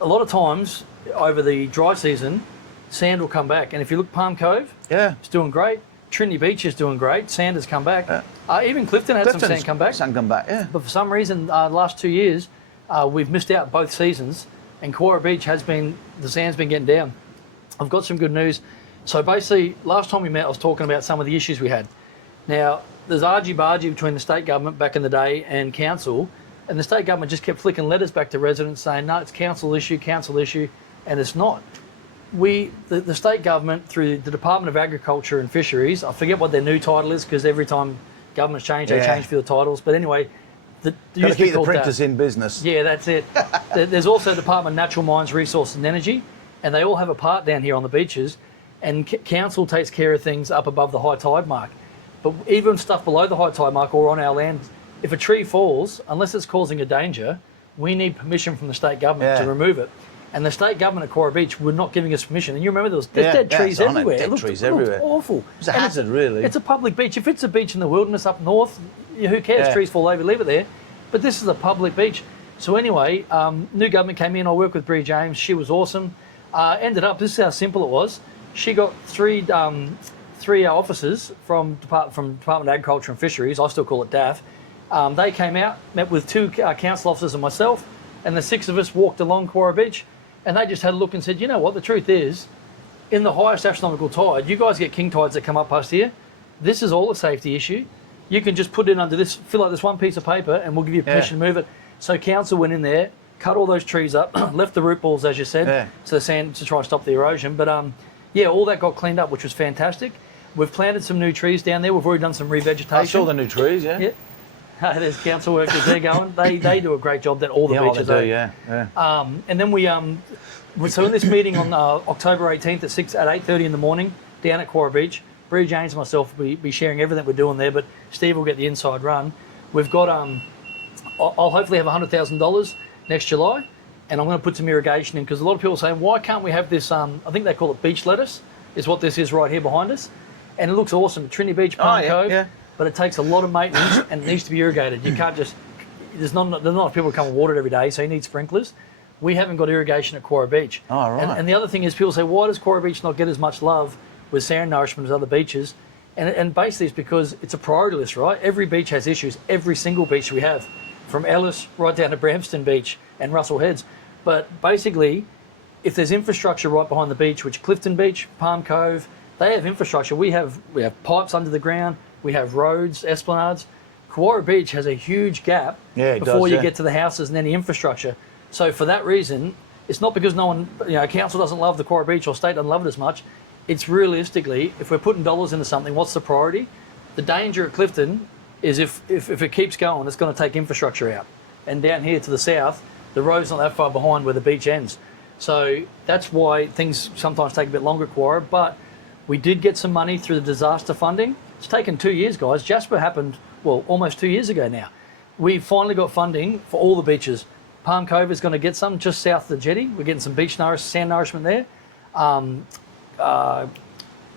lot of times over the dry season, sand will come back. And if you look, Palm Cove, it's doing great. Trinity Beach is doing great. Sand has come back. Even Clifton had some sand come back. Sand come back, yeah. But for some reason, the last 2 years, we've missed out both seasons. And Councillor Beach the sand's been getting down. I've got some good news. So basically, last time we met, I was talking about some of the issues we had. Now, there's argy-bargy between the state government back in the day and council, and the state government just kept flicking letters back to residents saying, no, it's council issue, and it's not. The state government, through the Department of Agriculture and Fisheries, I forget what their new title is because every time governments change, they change for the titles, but anyway, Gotta keep the printers in business. Yeah, that's it. There's also Department of Natural Mines, Resources and Energy, and they all have a part down here on the beaches, and council takes care of things up above the high tide mark. But even stuff below the high tide mark or on our land, if a tree falls, unless it's causing a danger, we need permission from the state government to remove it. And the state government at Councillor Beach were not giving us permission. And you remember there's dead trees everywhere. Dead trees everywhere. It looked awful. It's a hazard, really. It's a public beach. If it's a beach in the wilderness up north, who cares? Trees fall over, leave it there. But this is a public beach. So anyway, new government came in. I worked with Bree James. She was awesome. Ended up, this is how simple it was. She got three officers from Department of Agriculture and Fisheries. I still call it DAF. They came out, met with 2 council officers and myself, and the 6 of us walked along Councillor Beach, and they just had a look and said, you know what, the truth is, in the highest astronomical tide, you guys get king tides that come up past here. This is all a safety issue. You can just put it under this, fill out this one piece of paper, and we'll give you permission to move it. So council went in there, cut all those trees up, left the root balls, as you said, so the sand to try and stop the erosion. But all that got cleaned up, which was fantastic. We've planted some new trees down there. We've already done some revegetation. I saw the new trees, There's council workers there going. They do a great job. That all the beaches do, and then so in this meeting on October 18th at 8:30 in the morning down at Councillor Beach, Bree James and myself will be sharing everything we're doing there. But Steve will get the inside run. We've got I'll hopefully have $100,000 next July, and I'm going to put some irrigation in because a lot of people are saying, why can't we have this? I think they call it beach lettuce. Is what this is right here behind us, and it looks awesome. Trinity Beach, Palm Cove. But it takes a lot of maintenance and it needs to be irrigated. You can't just, there's not enough people to come and water it every day, so you need sprinklers. We haven't got irrigation at Quora Beach. Oh, right. And the other thing is, people say, why does Quora Beach not get as much love with sand nourishment as other beaches? And basically it's because it's a priority list, right? Every beach has issues. Every single beach we have, from Ellis right down to Brampton Beach and Russell Heads. But basically, if there's infrastructure right behind the beach, which Clifton Beach, Palm Cove, they have infrastructure. We have pipes under the ground. We have roads, esplanades. Quora Beach has a huge gap before you get to the houses and any infrastructure. So for that reason, it's not because no one, council doesn't love the Quora Beach or state doesn't love it as much. It's realistically, if we're putting dollars into something, what's the priority? The danger at Clifton is if it keeps going, it's going to take infrastructure out. And down here to the south, the road's not that far behind where the beach ends. So that's why things sometimes take a bit longer at Quora, but we did get some money through the disaster funding. It's taken 2 years, guys. Jasper happened, almost 2 years ago now. We finally got funding for all the beaches. Palm Cove is going to get some just south of the jetty. We're getting some sand nourishment there.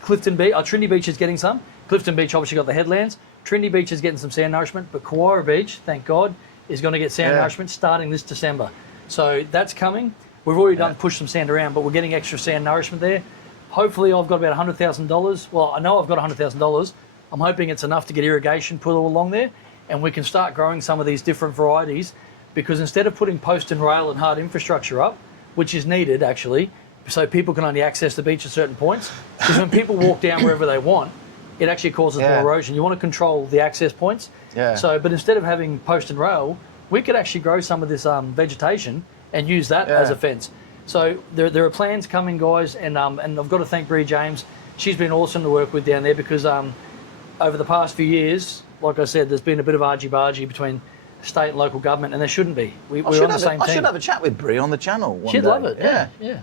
Clifton Beach, Trinity Beach is getting some. Clifton Beach obviously got the headlands. Trinity Beach is getting some sand nourishment, but Quora Beach, thank God, is going to get sand nourishment starting this December. So that's coming. We've already pushed some sand around, but we're getting extra sand nourishment there. Hopefully I've got about $100,000. Well, I know I've got $100,000. I'm hoping it's enough to get irrigation put all along there, and we can start growing some of these different varieties, because instead of putting post and rail and hard infrastructure up, which is needed actually, so people can only access the beach at certain points, because when people walk down wherever they want, it actually causes more erosion. You want to control the access points. So, but instead of having post and rail, we could actually grow some of this vegetation and use that as a fence. So there are plans coming, guys, and I've got to thank Bree James. She's been awesome to work with down there, because over the past few years, like I said, there's been a bit of argy-bargy between state and local government, and there shouldn't be. We're on the same team. I should have a chat with Bree on the channel one She'd day. love it, yeah.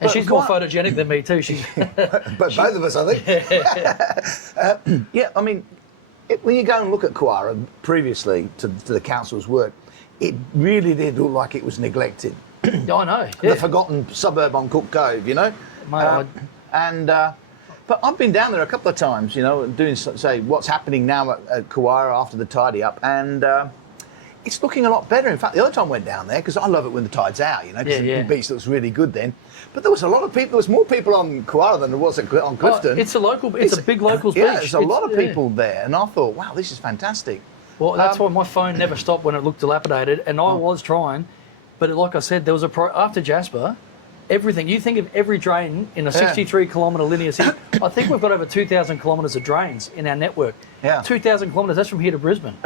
And she's more photogenic than me too. But both of us, I think. I mean, when you go and look at Quora previously to the council's work, it really did look like it was neglected. Yeah, I know. The forgotten suburb on Cook Cove, But I've been down there a couple of times, doing, say, what's happening now at Quora after the tidy up, and it's looking a lot better. In fact, the other time I went down there, because I love it when the tide's out, because the beach looks really good then. But there was a lot of people. There was more people on Quora than there was on Clifton. It's a big locals beach. There's a lot of people there, and I thought, wow, this is fantastic. Well, that's why my phone never stopped when it looked dilapidated, and I was trying, but like I said, there was after Jasper, everything. You think of every drain in a 63-kilometre linear system. I think we've got over 2,000 kilometres of drains in our network. 2,000 kilometres, that's from here to Brisbane.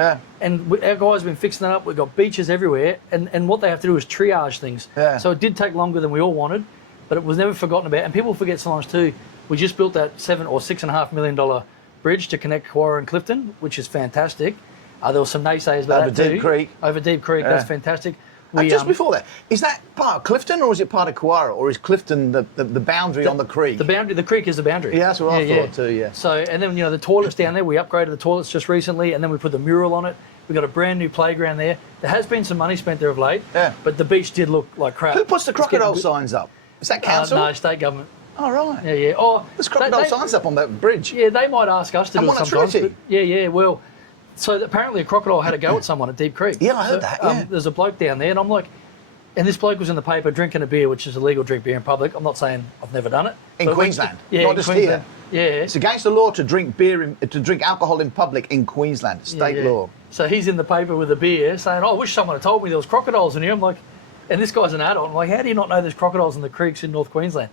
And our guys have been fixing that up. We've got beaches everywhere, and what they have to do is triage things. So it did take longer than we all wanted, but it was never forgotten about. And people forget sometimes too, we just built that $7 or $6.5 million bridge to connect Quora and Clifton, which is fantastic. There were some naysayers about that too. Over Deep Creek, that's fantastic. Just before that, is that part of Clifton or is it part of Quora, or is Clifton the boundary on the creek? The creek is the boundary. Yeah, that's what I thought too, So, and then, the toilets down there, we upgraded the toilets just recently, and then we put the mural on it. We've got a brand new playground there. There has been some money spent there of late, but the beach did look like crap. Who puts the crocodile signs up? Is that council? No, state government. Oh, right. Yeah. Oh, there's crocodile signs up on that bridge. Yeah, they might ask us to do it sometimes. Trinity. Well, so apparently a crocodile had a go at someone at Deep Creek. Yeah, I heard that, There's a bloke down there, and I'm like, and this bloke was in the paper drinking a beer, which is illegal to drink beer in public. I'm not saying I've never done it. In Queensland, not just here. Yeah. It's against the law to drink to drink alcohol in public in Queensland, state law. So he's in the paper with a beer saying, I wish someone had told me there was crocodiles in here. I'm like, and this guy's an adult. I'm like, how do you not know there's crocodiles in the creeks in North Queensland?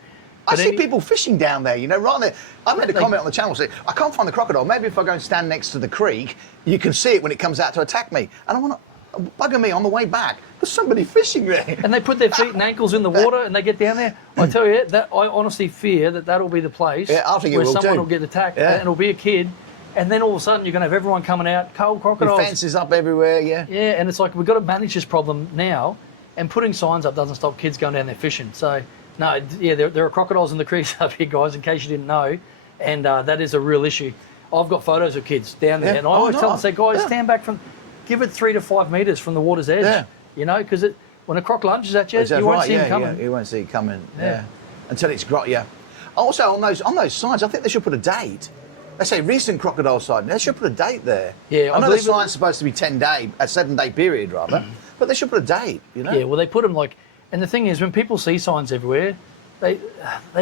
I see people fishing down there, right there. I made a comment on the channel saying, I can't find the crocodile. Maybe if I go and stand next to the creek, you can see it when it comes out to attack me. And I want to bugger me on the way back. There's somebody fishing there. And they put their feet and ankles in the water and they get down there. I tell you, that I honestly fear that'll be the place where someone will get attacked and it'll be a kid. And then all of a sudden you're going to have everyone coming out, cold crocodiles. With fences up everywhere, Yeah, and it's like we've got to manage this problem now, and putting signs up doesn't stop kids going down there fishing. So, no, there are crocodiles in the creeks up here, guys, in case you didn't know, and that is a real issue. I've got photos of kids down there, and I always tell them, say, guys, stand back give it 3 to 5 metres from the water's edge, because when a croc lunges at you, you won't see him coming. Yeah, you won't see it coming, until it's got you. Also, on those signs, I think they should put a date. they say recent crocodile sighting. They should put a date there. Yeah, I know the believe sign's supposed to be 10-day, a 7-day period rather, but they should put a date. You know. Yeah, well, they put them like, and the thing is, when people see signs everywhere, they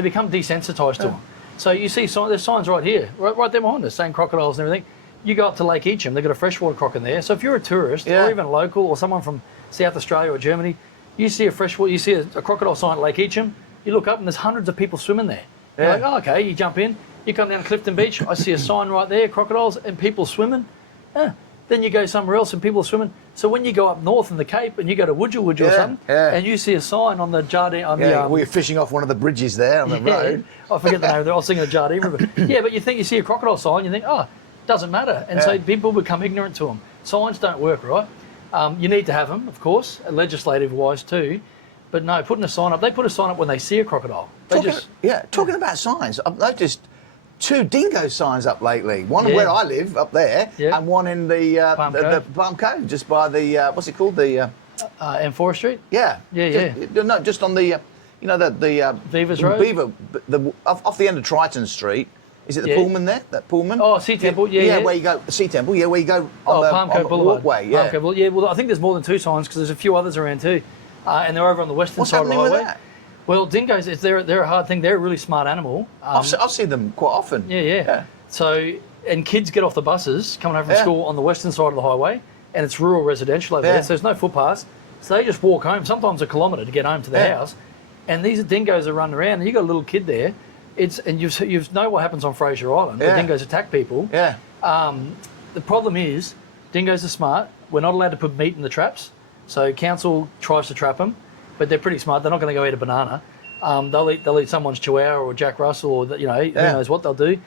become desensitised to them. So you see there's signs right here, right there behind us, saying crocodiles and everything. You go up to Lake Eacham, they've got a freshwater croc in there. So if you're a tourist or even a local or someone from South Australia or Germany, you see a crocodile sign at Lake Eacham, you look up and there's hundreds of people swimming there. You're like, oh, okay, you jump in, you come down to Clifton Beach, I see a sign right there, crocodiles, and people swimming. Then you go somewhere else and people are swimming. So when you go up north in the Cape and you go to Wudja or something, and you see a sign on the Jardine... we're fishing off one of the bridges there on the road. I forget the name of it. I was thinking of Jardine River. Yeah, but you see a crocodile sign, you think, oh, it doesn't matter. And so people become ignorant to them. Signs don't work, right? You need to have them, of course, legislative-wise too. But no, putting a sign up, they put a sign up when they see a crocodile. Talking about signs, I've noticed 2 dingo signs up lately. One where I live, up there, and one in the Palm Cove, just by the, what's it called? The... M4 Street? Yeah. No, just on the, the... Beavers Road? Off the end of Triton Street. Is it the Pullman there? That Pullman? Oh, Sea Temple, yeah. Where you go, the Sea Temple, where you go on the Palm Cove Boulevard. Walkway, Palm Cove Boulevard. Yeah, well, I think there's more than 2 signs because there's a few others around too. And they're over on the western side of the highway. What's happening with that? Well, dingoes, they're a hard thing. They're a really smart animal. I've seen them quite often. Yeah. So, and kids get off the buses coming home from school on the western side of the highway, and it's rural residential over there, so there's no footpaths. So they just walk home, sometimes a kilometre to get home to the house. And these dingoes are running around, and you've got a little kid there. And you know what happens on Fraser Island. The dingoes attack people. The problem is, dingoes are smart. We're not allowed to put meat in the traps. So council tries to trap them, but they're pretty smart. They're not going to go eat a banana. They'll eat someone's chihuahua or Jack Russell or who knows what they'll do.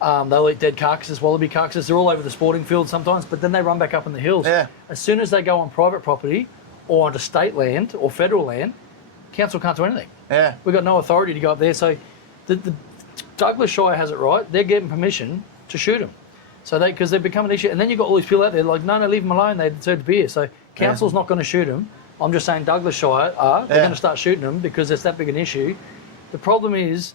They'll eat dead carcasses, wallaby carcasses. They're all over the sporting field sometimes, but then they run back up in the hills. As soon as they go on private property or onto state land or federal land, council can't do anything. We've got no authority to go up there. So the Douglas Shire has it right. They're getting permission to shoot them. So because they become an issue. And then you've got all these people out there like, no, leave them alone. They deserve to be here. So council's not going to shoot them. I'm just saying Douglas Shire are. They're going to start shooting them because it's that big an issue. The problem is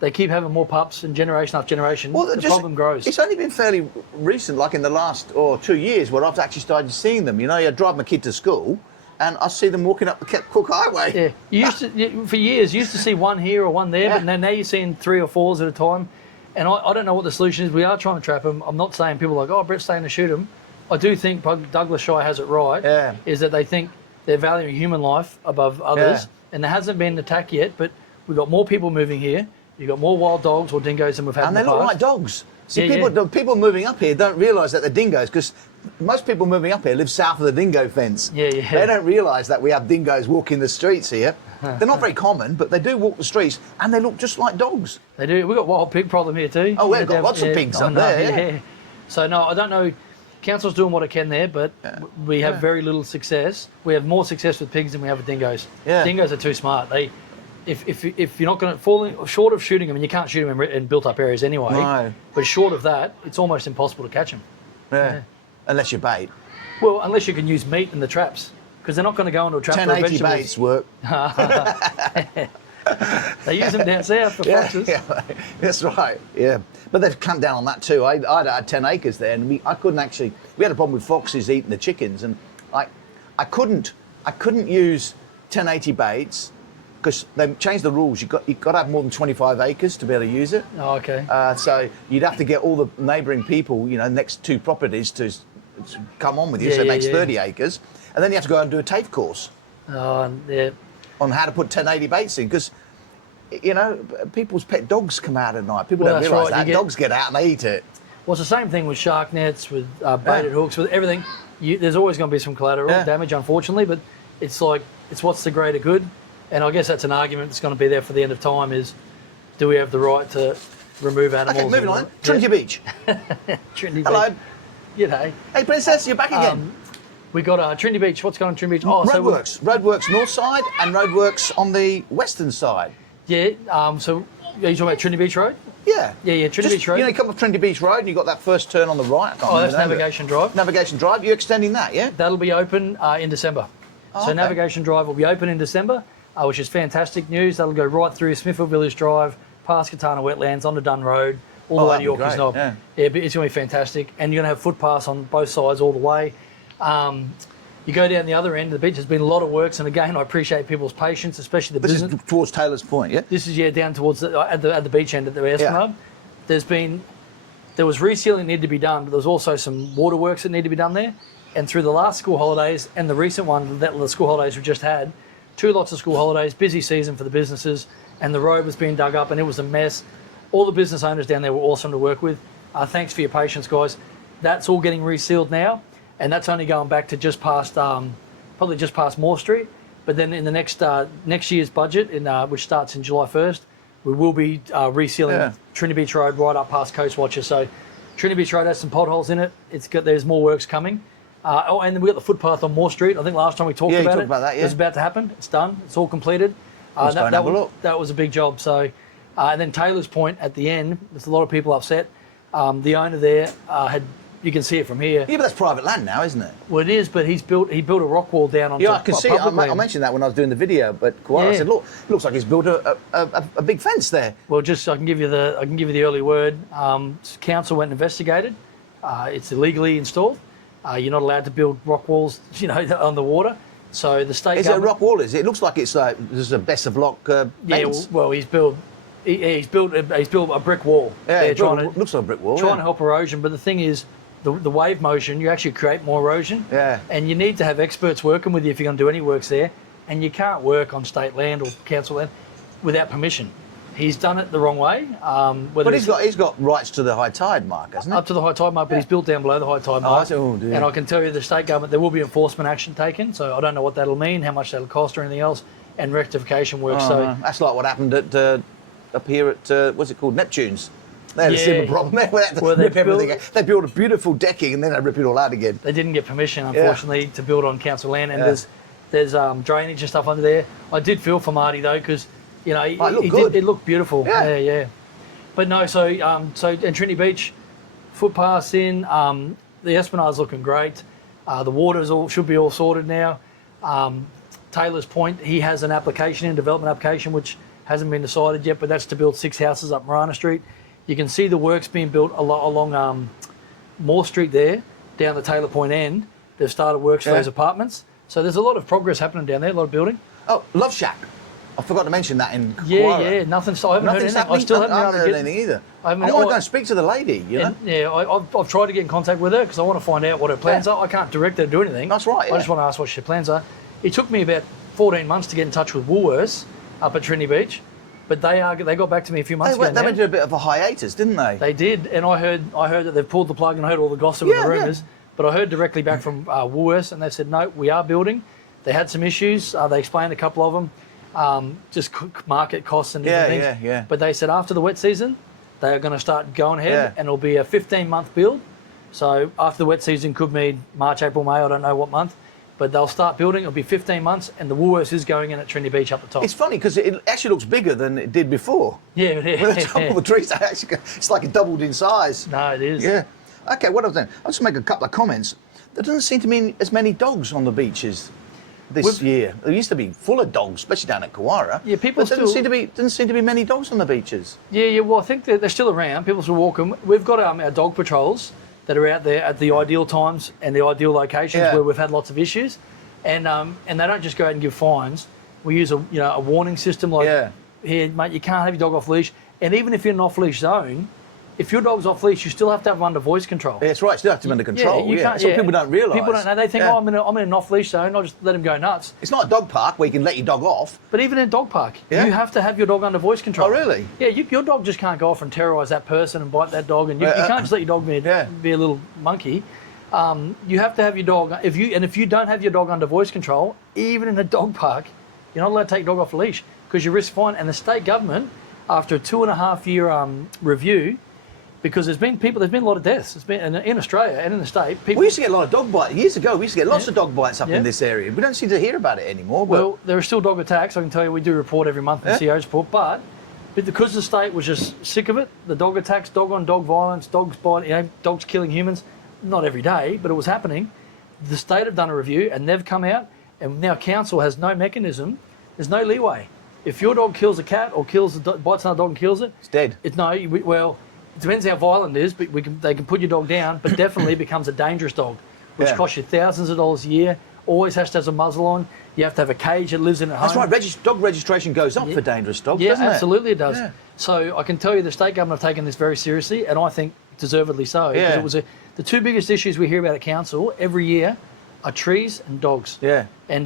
they keep having more pups and generation after generation. Well, the problem grows. It's only been fairly recent, like in the last 2 years, where I've actually started seeing them. You know, I drive my kid to school and I see them walking up the Cook Highway. Yeah, for years, you used to see one here or one there, but now you're seeing 3 or 4 at a time. And I don't know what the solution is. We are trying to trap them. I'm not saying people are like, oh, Brett's saying to shoot them. I do think Douglas Shire has it right, is that they think they're valuing human life above others. And there hasn't been an attack yet, but we've got more people moving here. You've got more wild dogs or dingoes than we've had in the past. And they look like dogs. See, people moving up here don't realise that they're dingoes because most people moving up here live south of the dingo fence. They don't realise that we have dingoes walking the streets here. They're not very common, but they do walk the streets and they look just like dogs. They do. We've got wild pig problem here too. Oh, we've got lots of pigs up there. So, no, I don't know. Council's doing what it can there, but we have very little success. We have more success with pigs than we have with dingoes. Dingoes are too smart. If you're not going to fall short of shooting them, and you can't shoot them in built-up areas anyway, but short of that, it's almost impossible to catch them. Unless you bait. Well, unless you can use meat in the traps, because they're not going to go into a trap for vegetables. 1080 baits work. They use them down south for foxes. That's right. But they've come down on that too. I had 10 acres there, and we had a problem with foxes eating the chickens, and I couldn't use 1080 baits because they changed the rules. You've got to have more than 25 acres to be able to use it. Oh, okay. So you'd have to get all the neighbouring people, next 2 properties to come on with you. So it makes 30 acres, and then you have to go out and do a TAFE course. On how to put 1080 baits in, because people's pet dogs come out at night. People don't realise that. Dogs get out and they eat it. Well, it's the same thing with shark nets, with baited hooks, with everything. There's always going to be some collateral damage, unfortunately, but it's what's the greater good? And I guess that's an argument that's going to be there for the end of time is, do we have the right to remove animals? Okay, moving on. Trinity Beach. Trinity Beach. Hello. G'day. Hey, Princess, you're back again. We got Trinity Beach. What's going on Trinity Beach? Roadworks. Roadworks north side and roadworks on the western side. So are you talking about Trinity Beach Road? Yeah. Trinity Beach Road. You come up Trinity Beach Road and you've got that first turn on the right. That's Navigation Drive. Navigation Drive. You're extending that, yeah? That'll be open in December. So Navigation Drive will be open in December, which is fantastic news. That'll go right through Smithfield Village Drive, past Katana Wetlands, onto Dunn Road, all the way to that'd be Yorkeys great, Knob. yeah. But it's going to be fantastic. And you're going to have footpaths on both sides all the way. You go down the other end of the beach, there's been a lot of works, and again, I appreciate people's patience, especially the This business. is towards Taylor's Point, yeah? This is down towards at the beach end at the Esplanade. There was resealing that needed to be done, but there was also some waterworks that need to be done there. And through the last school holidays and the recent one, the school holidays we just had, 2 lots of school holidays, busy season for the businesses, and the road was being dug up and it was a mess. All the business owners down there were awesome to work with. Thanks for your patience, guys. That's all getting resealed now, and that's only going back to just past, probably just past Moore Street. But then in the next year's budget, which starts in July 1st, we will be resealing Trinity Beach Road right up past Coast Watcher. So Trinity Beach Road has some potholes in it. There's more works coming. And then we got the footpath on Moore Street. I think last time we talked about it. It was about to happen. It's done. It's all completed. That was a big job. So, and then Taylor's Point at the end. There's a lot of people upset. The owner there you can see it from here. Yeah, but that's private land now, isn't it? Well, it is, but he built a rock wall down onto I can see it. I land. mentioned that when I was doing the video, but I said, look, it looks like he's built a big fence there. Well, I can give you the early word. Council went and investigated. It's illegally installed. You're not allowed to build rock walls, on the water. So the state is it a rock wall? It looks like it's like there's a best of block fence. Yeah, well, he's built a brick wall. Yeah, looks like a brick wall. Trying to help erosion, but the thing is, the wave motion, you actually create more erosion. Yeah. And you need to have experts working with you if you're going to do any works there. And you can't work on state land or council land without permission. He's done it the wrong way. But he's got rights to the high tide mark, hasn't he? Up to the high tide mark, but he's built down below the high tide mark. Dear. And I can tell you the state government, there will be enforcement action taken. So I don't know what that'll mean, how much that'll cost or anything else, and rectification work. That's like what happened at up here at, what's it called, Neptune's. They had a similar problem. They rip everything. They built a beautiful decking and then they rip it all out again. They didn't get permission, unfortunately, to build on council land. And there's drainage and stuff under there. I did feel for Marty though, because it looked beautiful. Yeah. But no, so in Trinity Beach, footpaths in. The Esplanade's looking great. The waters should be all sorted now. Taylor's Point, he has an development application, which hasn't been decided yet, but that's to build 6 houses up Marana Street. You can see the works being built along Moore Street there, down the Taylor Point end. They've started works for those apartments. So there's a lot of progress happening down there, a lot of building. Oh, Love Shack. I forgot to mention that in Kauai. Yeah, nothing. I haven't heard anything. I still haven't heard anything either. I want to go and speak to the lady, I've tried to get in contact with her because I want to find out what her plans are. I can't direct her to do anything. That's right, I just want to ask what her plans are. It took me about 14 months to get in touch with Woolworths up at Trinity Beach. But they got back to me a few months ago. They went through a bit of a hiatus, didn't they? They did, and I heard that they've pulled the plug and I heard all the gossip and the rumours. Yeah. But I heard directly back from Woolworths, and they said, no, we are building. They had some issues. They explained a couple of them, just market costs and different things. Yeah. But they said after the wet season, they are going to start going ahead, and it'll be a 15-month build. So after the wet season could mean March, April, May, I don't know what month. But they'll start building. It'll be 15 months, and the Woolworths is going in at Trinity Beach up the top. It's funny because it actually looks bigger than it did before. Yeah. With the top of the trees, it's like it doubled in size. No, it is. Yeah. Okay, what I was doing, I'll just make a couple of comments. There doesn't seem to be as many dogs on the beaches this year. There used to be full of dogs, especially down at Kauai. Yeah, people doesn't seem to be many dogs on the beaches. Yeah. Well, I think they're still around. People still walk them. We've got our dog patrols that are out there at the ideal times and the ideal locations where we've had lots of issues. And they don't just go out and give fines. We use a warning system like, here, mate, you can't have your dog off leash. And even if you're in an off leash zone, if your dog's off leash, you still have to have them under voice control. Yeah, that's right. Still have to be under control. You can't, so people don't realise. People don't know. They think, I'm in an off leash zone. I'll just let him go nuts. It's not a dog park where you can let your dog off. But even in a dog park, you have to have your dog under voice control. Oh, really? Yeah, your dog just can't go off and terrorise that person and bite that dog. And you can't just let your dog be a little monkey. You have to have your dog. If you don't have your dog under voice control, even in a dog park, you're not allowed to take your dog off a leash because you risk fine. And the state government, after a 2.5-year review, because there's been a lot of deaths. It's been in Australia and in the state. We used to get a lot of dog bites years ago. We used to get lots of dog bites up in this area. We don't seem to hear about it anymore. Well, there are still dog attacks. I can tell you, we do report every month in the CEO's report, but because the state was just sick of it, the dog attacks, dog-on-dog violence, dogs biting, dogs killing humans. Not every day, but it was happening. The state have done a review and they've come out, and now council has no mechanism. There's no leeway. If your dog kills a cat or bites another dog and kills it, it's dead. depends how violent it is, but they can put your dog down, but definitely becomes a dangerous dog, which costs you thousands of dollars a year. Always has to have a muzzle on. You have to have a cage that lives in at home. That's right. Dog registration goes up for dangerous dogs, doesn't it? Yeah, absolutely it does. Yeah. So I can tell you the state government have taken this very seriously, and I think deservedly so. Yeah. Because it was the two biggest issues we hear about at council every year are trees and dogs. Yeah. And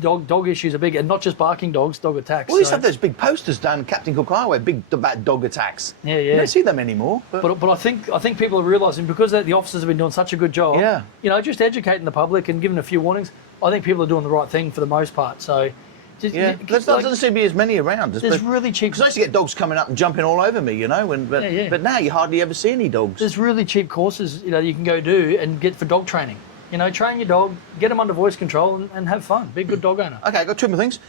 dog issues are big, and not just barking dogs, dog attacks. Well, they used to have those big posters down Captain Cook Highway, big about dog attacks. Yeah. You don't see them anymore. But I think people are realising, because the officers have been doing such a good job. Yeah. You know, just educating the public and giving a few warnings. I think people are doing the right thing for the most part. So. There doesn't seem to be as many around. There's really cheap. Because I used to get dogs coming up and jumping all over me, you know. But now you hardly ever see any dogs. There's really cheap courses, you know, you can go do and get for dog training. You know, train your dog, get them under voice control, and have fun. Be a good dog owner. Okay, I've got two more things.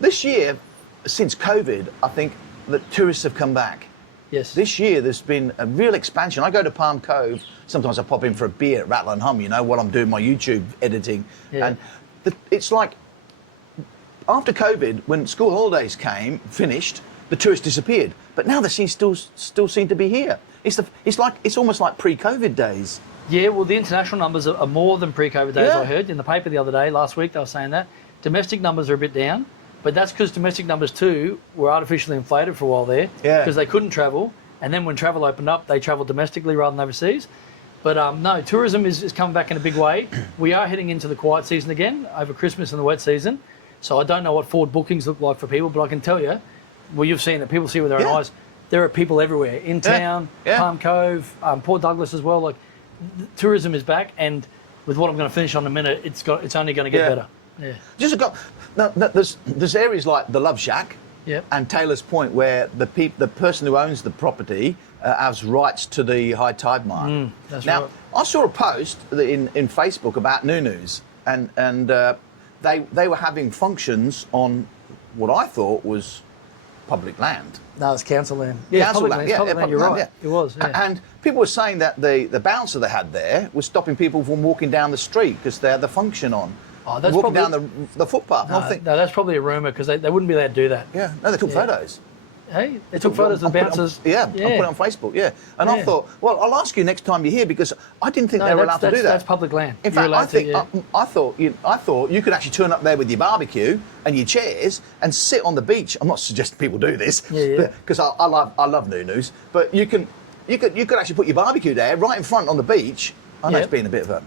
This year, since COVID, I think that tourists have come back. Yes. This year, there's been a real expansion. I go to Palm Cove. Sometimes I pop in for a beer at Rattle and Hum, you know, while I'm doing my YouTube editing. Yeah. And it's like, after COVID, when school holidays finished, the tourists disappeared. But now they still seem to be here. It's almost like pre-COVID days. Yeah, well, the international numbers are more than pre-COVID days, Yeah. I heard. In the paper the other day, last week, they were saying that. Domestic numbers are a bit down, but that's because domestic numbers too were artificially inflated for a while there. Yeah. Because they couldn't travel, and then when travel opened up, they travelled domestically rather than overseas. But no, tourism is coming back in a big way. We are heading into the quiet season again, over Christmas and the wet season. So I don't know what forward bookings look like for people, but I can tell you, well, you've seen it, people see it with their own eyes, there are people everywhere, in town, Palm Cove, Port Douglas as well. Like, tourism is back, and with what I'm going to finish on in a minute, it's only going to get better. Yeah. There's areas like the Love Shack and Taylor's Point where the person who owns the property has rights to the high tide mark. That's now, right. I saw a post in Facebook about Nunus, and they were having functions on what I thought was public land. No, it's council land. Yeah, Council public land, land. Public land, you're right. yeah. It was, yeah. And people were saying that the bouncer they had there was stopping people from walking down the street because they had the function on. Oh, that's walking probably, down the footpath. No, that's probably a rumour, because they wouldn't be allowed to do that. Yeah, no, they took photos. Hey, they took photos of the bouncers. I put it on Facebook, And I thought, well, I'll ask you next time you're here, because I didn't think they were allowed to do that. That's public land. In fact, I thought you could actually turn up there with your barbecue and your chairs and sit on the beach. I'm not suggesting people do this, because I love Nunus, but you could actually put your barbecue there right in front on the beach. I know it's been a bit of a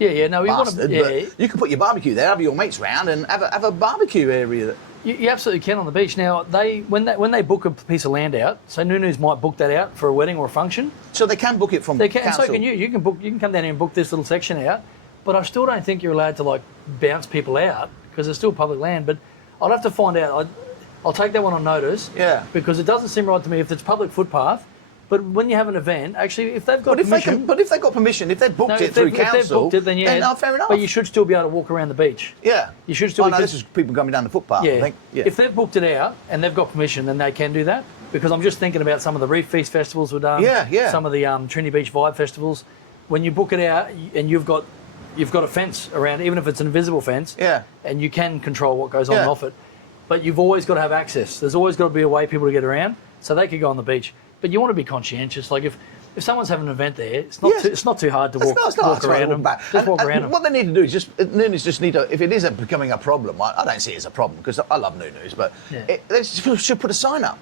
no, you want to. But you can put your barbecue there, have your mates round, and have a barbecue area. You absolutely can on the beach. Now, when they book a piece of land out, so Nunus might book that out for a wedding or a function. So they can book it from council. And so can you. You can come down here and book this little section out. But I still don't think you're allowed to, like, bounce people out, because it's still public land. But I'll have to find out. I'll take that one on notice. Yeah. Because it doesn't seem right to me if it's public footpath. But when you have an event, actually, if they've got permission... But if they've got permission, if they've booked it through council... If they've booked it, then fair enough. But you should still be able to walk around the beach. Yeah. You should still... this is people coming down the footpath, I think. Yeah. If they've booked it out and they've got permission, then they can do that. Because I'm just thinking about some of the Reef Feast festivals we've done. Yeah. Some of the Trinity Beach Vibe festivals. When you book it out and you've got a fence around, even if it's an invisible fence, and you can control what goes on and off it, but you've always got to have access. There's always got to be a way people to get around, so they could go on the beach. But you want to be conscientious. Like, if someone's having an event there, it's not too hard to walk around them. Just walk around them. What they need to do is Nunus just need to, if it is becoming a problem, I don't see it as a problem, because I love Nunus, but they should put a sign up.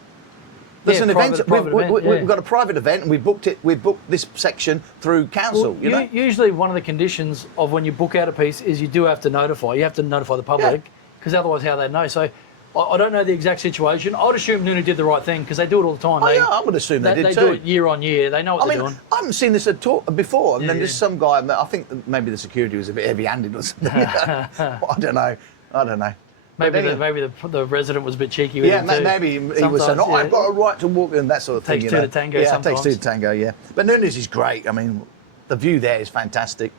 There's an event. We've got a private event, and we booked this section through council. Well, usually one of the conditions of when you book out a piece is you do have to notify. You have to notify the public, because otherwise how they know. So I don't know the exact situation. I would assume Nunu did the right thing, because they do it all the time. I would assume they did too. They do it year on year. They know what they're doing. I haven't seen this at all before. And then there's some guy, I think maybe the security was a bit heavy-handed or something. I don't know. Maybe the resident was a bit cheeky with him too. Maybe he was saying, I've got a right to walk, and that sort of thing. Takes two to tango sometimes. Yeah, it takes two to tango, But Nunus is great. I mean, the view there is fantastic.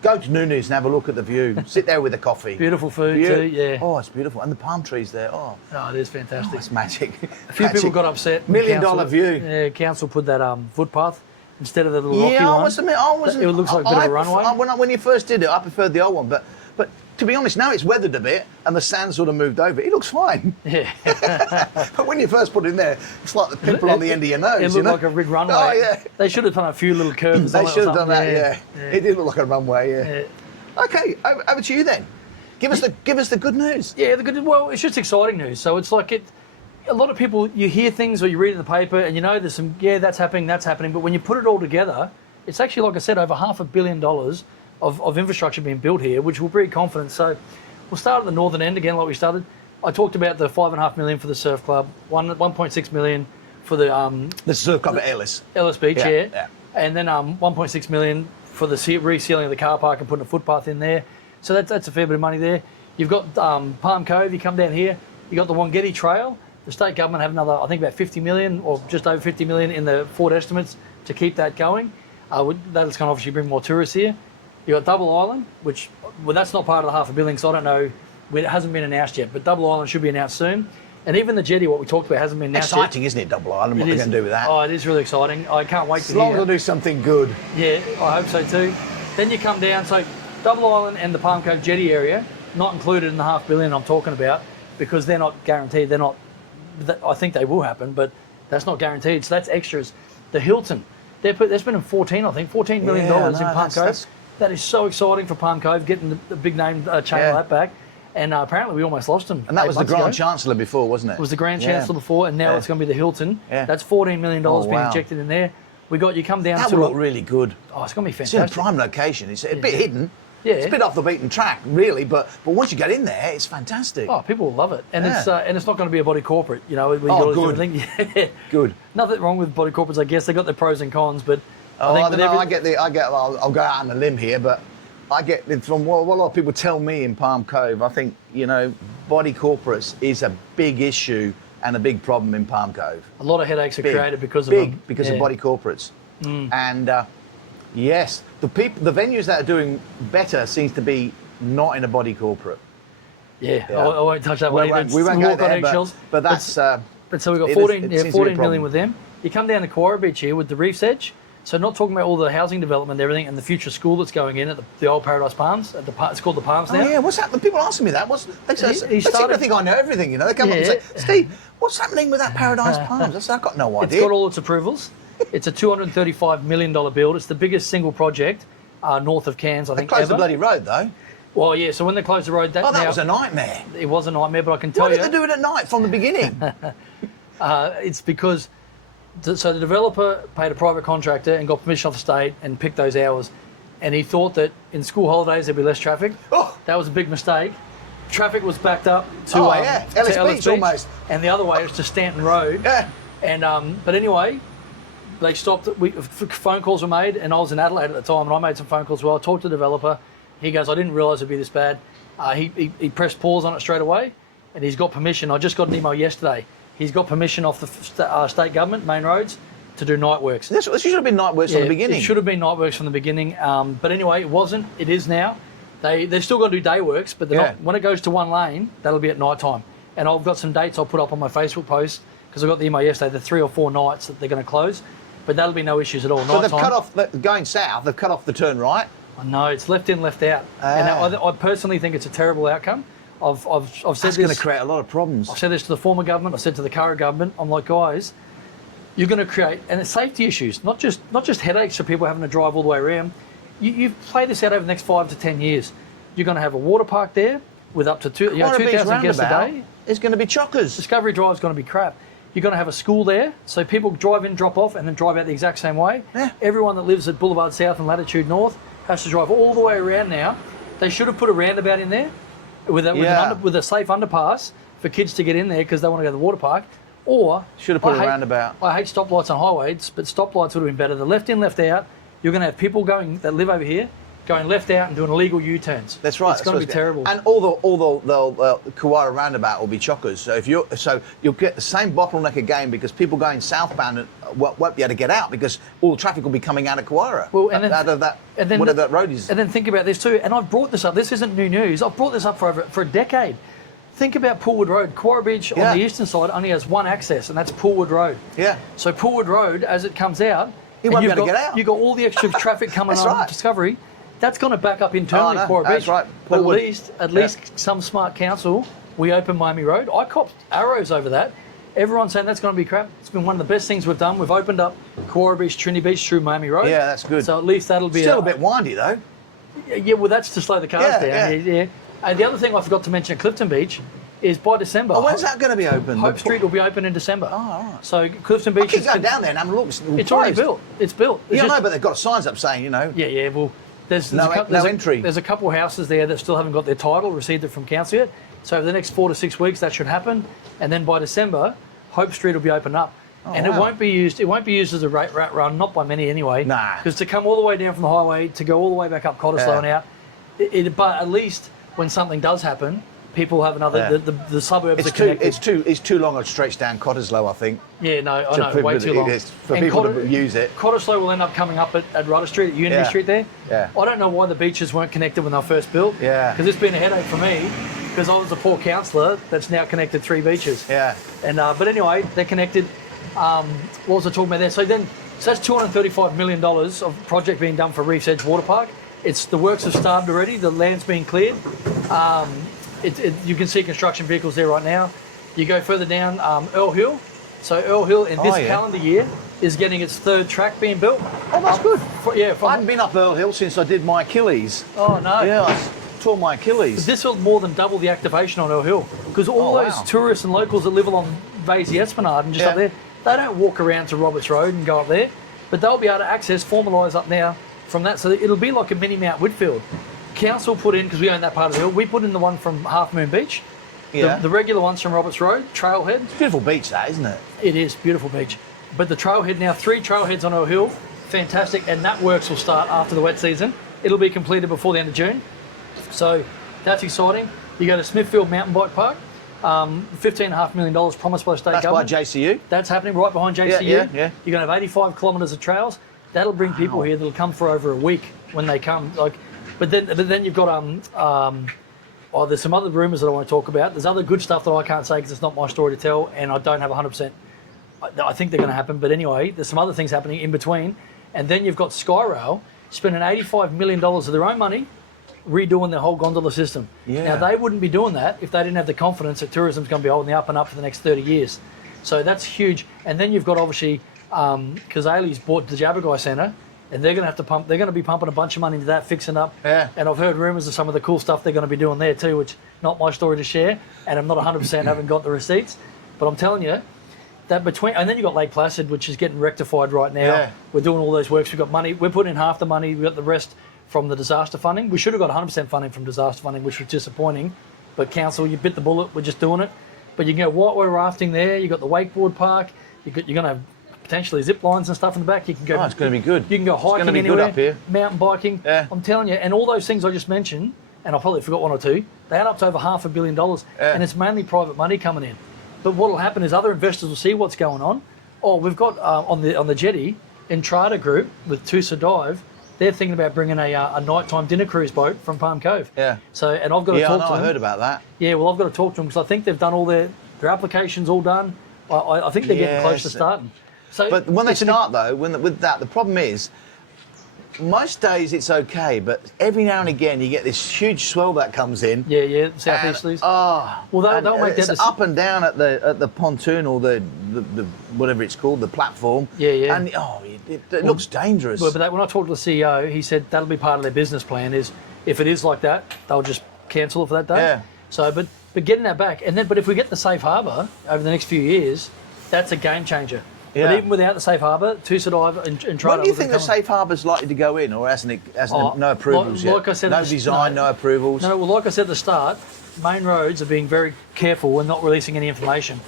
Go to Nunus and have a look at the view. Sit there with a coffee. Beautiful food too, yeah. Oh, it's beautiful. And the palm trees there, it is fantastic. It's magic. A few people got upset. $1 million view. Yeah, council put that footpath instead of the little rocky one. I must admit, it looks like a bit of a runway. When you first did it, I preferred the old one, but to be honest, now it's weathered a bit and the sand sort of moved over. It looks fine. Yeah. But when you first put it in there, it's like the pimple on the end of your nose. It looked like a big runway. Oh, yeah. They should have done a few little curves. They should have done that, yeah. It did look like a runway, yeah. Okay, over to you then. Give us the good news. Yeah, well, it's just exciting news. So it's like a lot of people, you hear things or you read in the paper and you know there's some, that's happening. But when you put it all together, it's actually, like I said, over $500 million of infrastructure being built here, which will breed confidence. So we'll start at the northern end again, like we started. I talked about the $5.5 million for the surf club, 1.6 million for the surf club at Ellis Beach, yeah. And then 1.6 million for the resealing of the car park and putting a footpath in there. So that's a fair bit of money there. You've got Palm Cove. You come down here, you got the Wangetti Trail. The state government have another, I think, about 50 million or just over 50 million in the forward estimates to keep that going. That's going to obviously bring more tourists here. You got Double Island, which that's not part of the $500 million, so I don't know. It hasn't been announced yet, but Double Island should be announced soon. And even the jetty, what we talked about, hasn't been announced Exciting, yet. isn't it, Double Island? What they're going to do with that? Oh, it is really exciting. I can't wait to hear. As long as hear. they'll do something good. Yeah, I hope so too. Then you come down, so Double Island and the Palm Cove jetty area, not included in the $500 million I'm talking about, because they're not guaranteed. They're not. I think they will happen, but that's not guaranteed. So that's extras. The Hilton, they're spending $14 million in Palm Cove. That is so exciting for Palm Cove, getting the big name chain of that back. And apparently we almost lost them. And that was the Grand Chancellor before, wasn't it? It was the Grand Chancellor before, and now it's going to be the Hilton. Yeah. That's $14 million being injected in there. You come down that to... will look really good. Oh, it's going to be fantastic. It's in a prime location. It's a bit hidden. Yeah. It's a bit off the beaten track, really, but once you get in there, it's fantastic. Oh, people will love it. And it's not going to be a body corporate, you know. Where you good. Yeah. Good. Nothing wrong with body corporates, I guess. They've got their pros and cons, but I'll go out on a limb here, but I get it from what a lot of people tell me in Palm Cove. I think, body corporates is a big issue and a big problem in Palm Cove. A lot of headaches are created because of them. Because of body corporates. And yes, the venues that are doing better seems to be not in a body corporate. Yeah. I won't touch that one either. We won't go there, but that's... But so we've got 14 million with them. You come down to Couarra Beach here with the Reef's Edge. So not talking about all the housing development and everything and the future school that's going in at the old Paradise Palms. It's called the Palms now. Oh, yeah. What's happening? People asking me that. They seem to think I know everything, They come up and say, Steve, what's happening with that Paradise Palms? I said, I've got no idea. It's got all its approvals. It's a $235 million build. It's the biggest single project north of Cairns, I think, They closed the bloody road, though. Well, yeah, so when they closed the road... That was a nightmare. It was a nightmare, but I can tell you... Why did they do it at night from the beginning? It's because... So the developer paid a private contractor and got permission off the state and picked those hours. And he thought that in school holidays there'd be less traffic. Oh. That was a big mistake. Traffic was backed up to, Ellis to Beach almost. And the other way was to Stanton Road. Yeah. And but anyway, they stopped. Phone calls were made, and I was in Adelaide at the time, and I made some phone calls as well. I talked to the developer. He goes, I didn't realise it'd be this bad. He pressed pause on it straight away, and he's got permission. I just got an email yesterday. He's got permission off the state government, main roads, to do night works. This should have been night works from the beginning. It should have been night works from the beginning. But anyway, it wasn't. It is now. They've still got to do day works, but they're not, when it goes to one lane, that'll be at night time. And I've got some dates I'll put up on my Facebook post, because I got the email yesterday, the 3 or 4 nights that they're going to close. But that'll be no issues at all. But they've cut off, going south, they've cut off the turn right. I know, it's left in, left out. And I personally think it's a terrible outcome. I've said That's this. going to create a lot of problems. I've said this to the former government. I said to the current government. I'm like, guys, you're going to create, and it's safety issues, not just headaches for people having to drive all the way around. You play this out over the next 5 to 10 years. You're going to have a water park there with up to 2,000 guests a day. It's going to be chockers. Discovery Drive is going to be crap. You're going to have a school there, so people drive in, drop off, and then drive out the exact same way. Yeah. Everyone that lives at Boulevard South and Latitude North has to drive all the way around now. They should have put a roundabout in there with a safe underpass for kids to get in there because they want to go to the water park. Or should have put a roundabout. I hate stoplights on highways, but stoplights would have been better. The left in, left out. You're going to have people that live over here going left out and doing illegal U-turns. That's right. It's going to be terrible. And all the Couarra roundabout will be chockers. So you'll get the same bottleneck again because people going southbound won't be able to get out because all the traffic will be coming out of Couarra. Well, whatever that road is. And then think about this too. And I've brought this up. This isn't new news. I've brought this up for a decade. Think about Poolwood Road. Couarra Beach on the eastern side only has one access, and that's Poolwood Road. Yeah. So Poolwood Road, as it comes out, you won't be able to get out. You've got all the extra traffic coming on Discovery. That's going to back up internally no, for a that's beach. right. But Paul would. at least some smart council, we open Miami Road. I copped arrows over that. Everyone's saying that's going to be crap. It's been one of the best things we've done. We've opened up Coral Beach, Trinity Beach through Miami Road. Yeah, that's good. So at least that'll be Still a bit windy though. Yeah, well, that's to slow the cars down. Yeah. And the other thing I forgot to mention at Clifton Beach is by December. Oh, when's that going to be open? Hope Street will be open in December. Oh, all right. So Clifton Beach I keep going down there and having a look. It's already built. It's built. It's Yeah, I just- know, but they've got signs up saying, you know. Yeah. Well, there's No entry. There's a couple of houses there that still haven't got their title, received it from council yet. So over the next 4 to 6 weeks, that should happen. And then by December, Hope Street will be open up. And wow. it won't be used as a rat run, not by many anyway. Nah. Because to come all the way down from the highway, to go all the way back up Cottesloe and out, but at least when something does happen, people have another. Yeah. The suburbs It's are connected. it's too long a stretch down Cottesloe, I think. Yeah, no, I To know, people way that too long. it is for people to use it. Cottesloe will end up coming up at Rudder Street, at Unity Yeah. Street there. Yeah. I don't know why the beaches weren't connected when they were first built. Yeah. Because it's been a headache for me, because I was a poor councillor that's now connected 3 beaches. Yeah. And but anyway, they're connected. What was I talking about there? So that's $235 million of project being done for Reef's Edge Water Park. The works have started already. The land's being cleared. You can see construction vehicles there right now. You go further down, Earl Hill. So Earl Hill in this calendar year is getting its 3rd track being built. Oh, that's good. Yeah. I haven't been up Earl Hill since I did my Achilles. Oh no. Yeah, I tore my Achilles. This will more than double the activation on Earl Hill, because all those wow. tourists and locals that live along Vasey Esplanade and just up there, they don't walk around to Roberts Road and go up there, but they'll be able to access, formalise up now from that. So it'll be like a mini Mount Whitfield. Council put in, because we own that part of the hill, we put in the one from Half Moon Beach. Yeah. The regular ones from Roberts Road, Trailhead. Beautiful beach, that, isn't it? It is, beautiful beach. But the Trailhead now, 3 trailheads on Earl Hill, fantastic, and that works will start after the wet season. It'll be completed before the end of June. So that's exciting. You go to Smithfield Mountain Bike Park, $15.5 million promised by the state government. That's by JCU? That's happening right behind JCU. Yeah. You're going to have 85 kilometres of trails. That'll bring people here that'll come for over a week when they come. But then you've got there's some other rumours that I want to talk about. There's other good stuff that I can't say because it's not my story to tell, and I don't have 100%. I think they're going to happen, but anyway, there's some other things happening in between. And then you've got Skyrail spending $85 million of their own money redoing their whole gondola system. Yeah. Now, they wouldn't be doing that if they didn't have the confidence that tourism's going to be holding the up and up for the next 30 years. So that's huge. And then you've got obviously, Kazali's bought the Jabberguy Centre, and they're going to be pumping a bunch of money into that, fixing up. Yeah. And I've heard rumours of some of the cool stuff they're going to be doing there too, which not my story to share, and I'm not 100% haven't got the receipts, but I'm telling you, that and then you've got Lake Placid, which is getting rectified right now. Yeah. We're doing all those works. We've got money. We're putting in half the money. We've got the rest from the disaster funding. We should have got 100% funding from disaster funding, which was disappointing. But council, you bit the bullet. We're just doing it. But you can go whitewater rafting there. You've got the wakeboard park. You're going to have potentially zip lines and stuff in the back. You can go. Oh, it's going to be good. You can go hiking It's going to be anywhere. good up here. Mountain biking. Yeah. I'm telling you, and all those things I just mentioned, and I probably forgot 1 or 2. They add up to over $500 million, and it's mainly private money coming in. But what will happen is other investors will see what's going on. Oh, we've got on the jetty, Entrada Group with Tusa Dive. They're thinking about bringing a nighttime dinner cruise boat from Palm Cove. Yeah. So, and I've got to Yeah, talk I to know, them. I heard about that. Yeah, well, I've got to talk to them because I think they've done all their applications all done. I think they're getting close to Yes. starting. So, But when they start though, with that, the problem is, most days it's okay, but every now and again you get this huge swell that comes in. yeah, southeasterlies. Well, they'll make that it's up and down at the pontoon or the whatever it's called, the platform. Yeah. And it looks dangerous. But when I talked to the CEO, he said that'll be part of their business plan. Is if it is like that, they'll just cancel it for that day. Yeah. So, but getting that back, but if we get the safe harbour over the next few years, that's a game changer. Yeah. But even without the safe harbour, Tusa Dive and try. When do you think the safe harbour's likely to go in, or hasn't it? No approvals yet. Like I said, no design, no approvals. No, well, like I said at the start, main roads are being very careful and not releasing any information.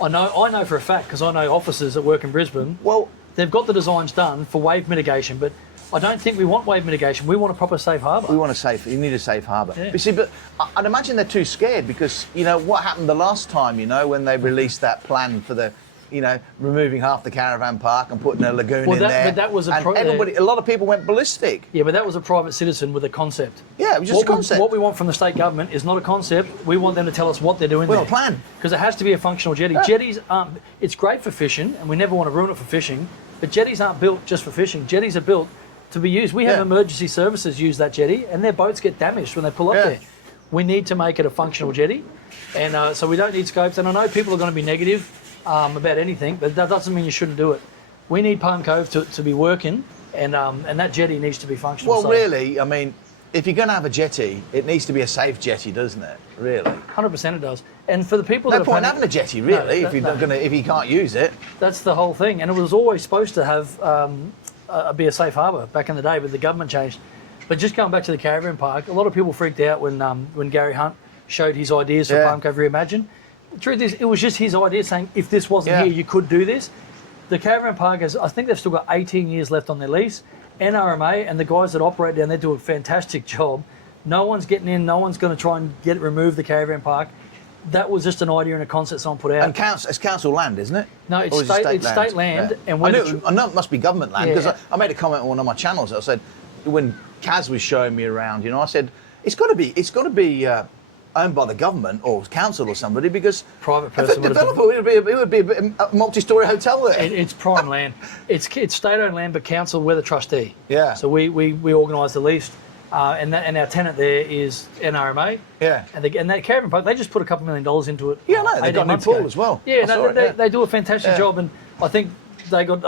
I know for a fact because I know officers that work in Brisbane. Well, they've got the designs done for wave mitigation, but I don't think we want wave mitigation. We want a proper safe harbour. You need a safe harbour. Yeah. You see, but I'd imagine they're too scared because what happened the last time. When they released that plan for the. Removing half the caravan park and putting a lagoon in there. But that was a lot of people went ballistic. Yeah, but that was a private citizen with a concept. Yeah, it was just a concept. What we want from the state government is not a concept. We want them to tell us what they're doing there. Well, a plan. Because it has to be a functional jetty. Yeah. Jetties aren't. It's great for fishing, and we never want to ruin it for fishing. But jetties aren't built just for fishing. Jetties are built to be used. We have Yeah. emergency services use that jetty, and their boats get damaged when they pull up Yeah. there. We need to make it a functional jetty, and so we don't need scopes. And I know people are going to be negative about anything, but that doesn't mean you shouldn't do it. We need Palm Cove to be working, and that jetty needs to be functional. Well, So, really, I mean, if you're going to have a jetty, it needs to be a safe jetty, doesn't it? Really. 100% it does. And for the people No that point are having a jetty, really, if you're not gonna, if you can't use it. that's the whole thing. And it was always supposed to have be a safe harbour back in the day, but the government changed. But just going back to the caravan park, a lot of people freaked out when Gary Hunt showed his ideas for Yeah. Palm Cove Reimagined. The truth is, it was just his idea saying, if this wasn't Yeah. here, you could do this. The caravan park has, I think they've still got 18 years left on their lease. NRMA and the guys that operate down there do a fantastic job. No one's getting in, no one's going to try and remove the caravan park. That was just an idea and a concept someone put out. And it's council land, isn't it? No, it's Or is it state land. Yeah. And I when know it must be government land, because Yeah. I made a comment on one of my channels. I said, when Kaz was showing me around, I said, it's got to be owned by the government or council or somebody, because Private if person a would have developer, it would be a multi-story hotel there. It's prime land. It's state-owned land, but council, we're the trustee. Yeah. So we organise the lease, and our tenant there is NRMA. Yeah. And that caravan park, they just put a couple $1 million into it. Yeah, no, they've 18 got a new months pool ago. as well. Yeah, I saw it, yeah. they do a fantastic Yeah. job, and I think they got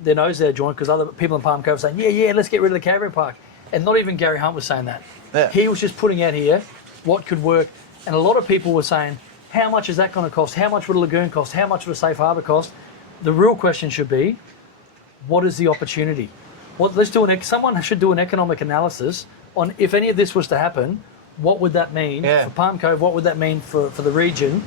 their nose there joint because other people in Palm Cove saying, yeah, let's get rid of the caravan park, and not even Gary Hunt was saying that. Yeah. He was just putting out here what could work, and a lot of people were saying, how much is that going to cost? How much would a lagoon cost? How much would a safe harbour cost? The real question should be, what is the opportunity? Someone should do an economic analysis on if any of this was to happen, what would that mean Yeah. for Palm Cove? What would that mean for the region?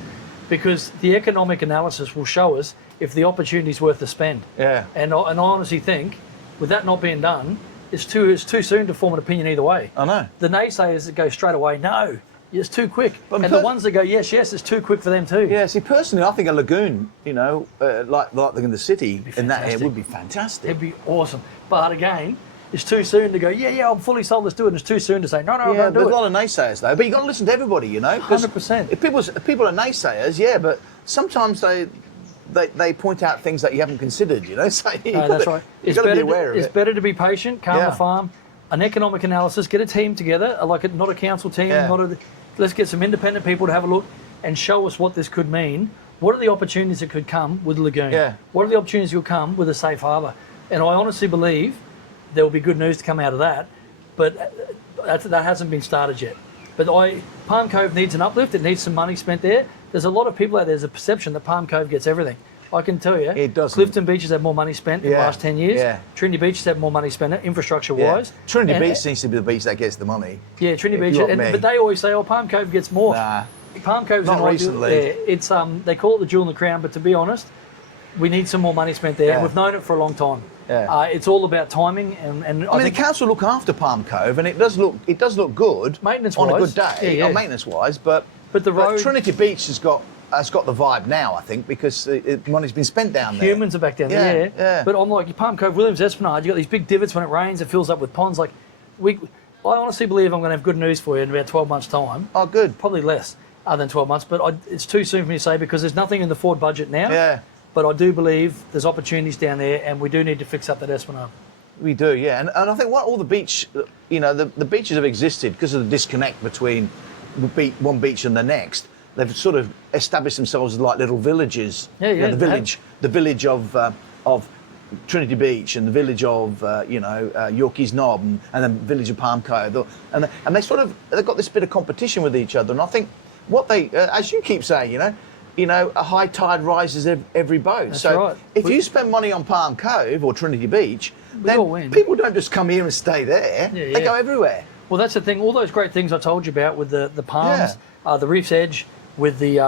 Because the economic analysis will show us if the opportunity is worth the spend. Yeah. And I honestly think, with that not being done, it's too soon to form an opinion either way. I know. The naysayers that go straight away, no, it's too quick. But And the ones that go, yes, it's too quick for them too. Yeah, see, personally, I think a lagoon, like in the city, in that area, fantastic. would be fantastic. It'd be awesome. But again, it's too soon to go, yeah, I'm fully sold, let's do it. And it's too soon to say, no, Yeah, don't there's do a it. lot of naysayers though, but you got to listen to everybody, 'cause 100%. If people are naysayers, yeah, but sometimes they point out things that you haven't considered, So That's right. You've got to be aware of It's it. better to be patient, calm Yeah. the farm, an economic analysis, get a team together, not a council team, Yeah. let's get some independent people to have a look and show us what this could mean. What are the opportunities that could come with the lagoon? Yeah. What are the opportunities that will come with a safe harbour? And I honestly believe there will be good news to come out of that, but that hasn't been started yet. But Palm Cove needs an uplift. It needs some money spent there. There's a lot of people out there. There's a perception that Palm Cove gets everything. I can tell you, It doesn't. Clifton Beach has had more money spent in the Yeah, last 10 years. yeah. Trinity Beach has had more money spent infrastructure-wise. Trinity And- Beach seems to be the beach that gets the money. Yeah, Trinity if Beach. you want me. But they always say, Palm Cove gets more. Nah. Palm Cove's Not an ideal- recently. Yeah, it's they call it the jewel in the crown, but to be honest, we need some more money spent there. Yeah. We've known it for a long time. Yeah. It's all about timing, and I mean, think the council look after Palm Cove, and it does look good Maintenance-wise, on a good day, yeah. maintenance-wise. But the road- Trinity Beach has got the vibe now, I think, because money's been spent down there. humans are back down there. Yeah, yeah. But on like Palm Cove, Williams Esplanade, you got these big divots when it rains. It fills up with ponds. Like I honestly believe I'm going to have good news for you in about 12 months' time. Oh, good. Probably less than 12 months, but it's too soon for me to say because there's nothing in the Ford budget now. Yeah. But I do believe there's opportunities down there, and we do need to fix up that Esplanade. We do, yeah. And I think all the beach, the beaches have existed because of the disconnect between one beach and the next. They've sort of established themselves as like little villages. Yeah, yeah, the village of Trinity Beach and the village of Yorkeys Knob and the village of Palm Cove, and they've got this bit of competition with each other. And I think what they, as you keep saying, a high tide rises every boat. That's so right. if you spend money on Palm Cove or Trinity Beach, all then win. people don't just come here and stay there. Yeah, They yeah. go everywhere. Well, that's the thing. All those great things I told you about with the palms, the Reef's Edge, with the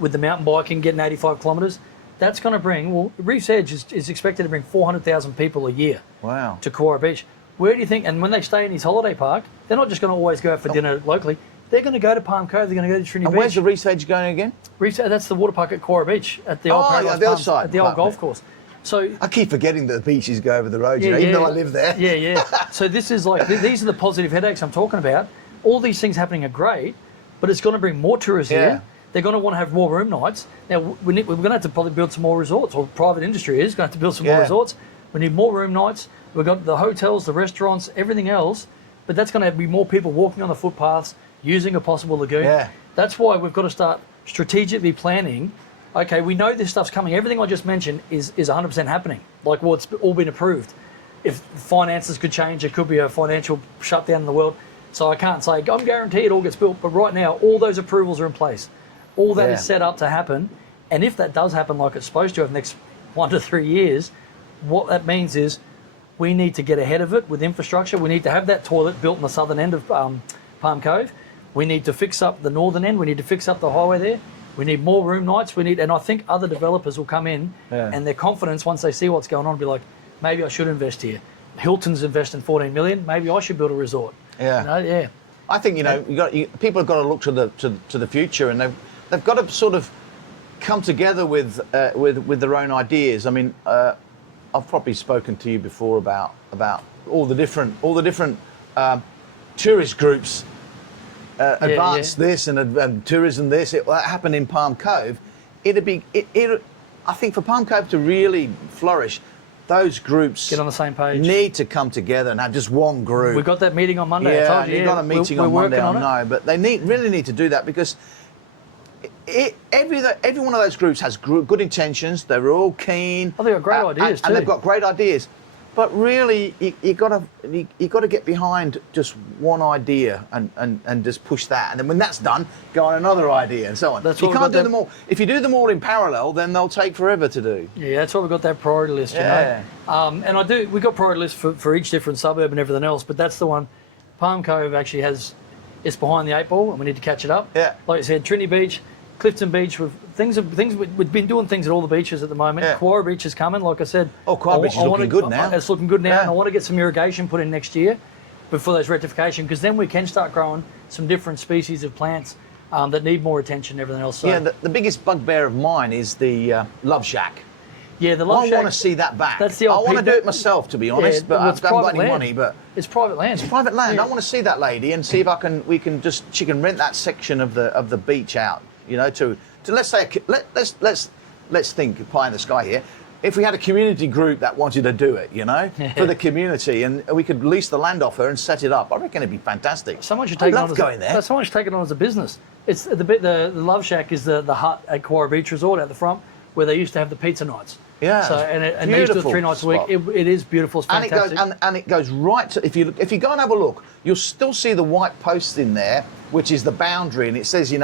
mountain biking, getting 85 kilometres, that's going to bring. Well, Reef's Edge is expected to bring 400,000 people a year. Wow. To Cora Beach. Where do you think? And when they stay in his holiday park, they're not just going to always go out for dinner locally. They're going to go to Palm Cove. They're going to go to Trinity And Beach. where's the Reef's Edge going again? Reef's Edge, that's the water park at Cora Beach at the old Paradise the other Palms, side. at the old Right. golf course. So I keep forgetting that the beaches go over the road, even though I live there. Yeah. So this is like, these are the positive headaches I'm talking about. All these things happening are great, but it's going to bring more tourists Yeah. here. They're going to want to have more room nights. Now, we're going to have to probably build some more resorts, or private industry is going to have to build some more Yeah. resorts. We need more room nights. We've got the hotels, the restaurants, everything else, but that's going to be more people walking on the footpaths, using a possible lagoon. Yeah. That's why we've got to start strategically planning. Okay, we know this stuff's coming. Everything I just mentioned is 100% happening. Like, well, it's all been approved. If finances could change, there could be a financial shutdown in the world. So I can't say, I'm guaranteed it all gets built. But right now, all those approvals are in place. All that is set up to happen. And if that does happen like it's supposed to over the next 1 to 3 years, what that means is we need to get ahead of it with infrastructure. We need to have that toilet built in the southern end of Palm Cove. We need to fix up the northern end. We need to fix up the highway there. We need more room nights. And I think other developers will come in and their confidence, once they see what's going on, will be like, maybe I should invest here. Hilton's investing 14 million. Maybe I should build a resort. Yeah. You know, yeah. I think, people have got to look to the future, and they've got to sort of come together with their own ideas. I mean, I've probably spoken to you before about all the different tourist groups advance this and tourism this. That happened in Palm Cove. I think for Palm Cove to really flourish, those groups get on the same page. Need to come together and have just one group. We've got that meeting on Monday. Yeah, I told you, you've got a meeting on Monday. I know, but they really need to do that, because every one of those groups has good intentions. They're all keen. Oh, they've got great ideas too. And they've got great ideas. But really, you got to get behind just one idea and just push that. And then when that's done, go on another idea and so on. You can't do them all. If you do them all in parallel, then they'll take forever to do. Yeah, that's why we've got that priority list, you know. And we've got priority lists for each different suburb and everything else, but that's the one. Palm Cove actually it's behind the 8 ball, and we need to catch it up. Yeah. Like I said, Trinity Beach, Clifton Beach, we've been doing things at all the beaches at the moment. Yeah. Quarry Beach is coming, like I said. Oh, Quarry Beach is looking good now. It's looking good now, Yeah. and I want to get some irrigation put in next year before those rectification, because then we can start growing some different species of plants that need more attention and everything else. So, yeah, the biggest bugbear of mine is the Love Shack. Yeah, the Love Shack. I want to see that back. That's the old I want to do it myself, to be honest, but I haven't got any money. But it's private land. It's private land. Yeah. I want to see that lady and see if she can rent that section of the beach out. You know, to let's say let's think pie in the sky here. If we had a community group that wanted to do it, for the community, and we could lease the land off her and set it up, I reckon it'd be fantastic. Someone should take it on there. Someone should take it on as a business. It's the Love Shack is the hut at Quarry Beach Resort at the front where they used to have the pizza nights. Yeah, so and they used to do it 3 nights a week. It is beautiful. It's fantastic. And it goes right to, if you go and have a look, you'll still see the white posts in there, which is the boundary, and it says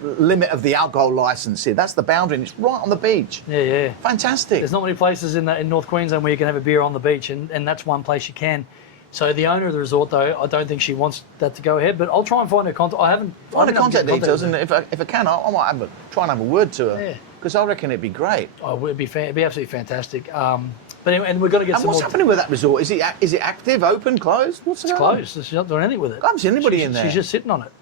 limit of the alcohol license here. That's the boundary, and it's right on the beach. Yeah. Fantastic. There's not many places in North Queensland where you can have a beer on the beach, and that's one place you can. So the owner of the resort, though, I don't think she wants that to go ahead, but I'll try and find her contact. I haven't find her contact details, and if I can, I might try and have a word to her. Yeah. Because I reckon it'd be great. Oh, it'd be absolutely fantastic. But anyway, and we've got to get and some. What's happening with that resort? Is it active, open, closed? What's it's closed. She's not doing anything with it. I haven't seen anybody in there. She's just sitting on it.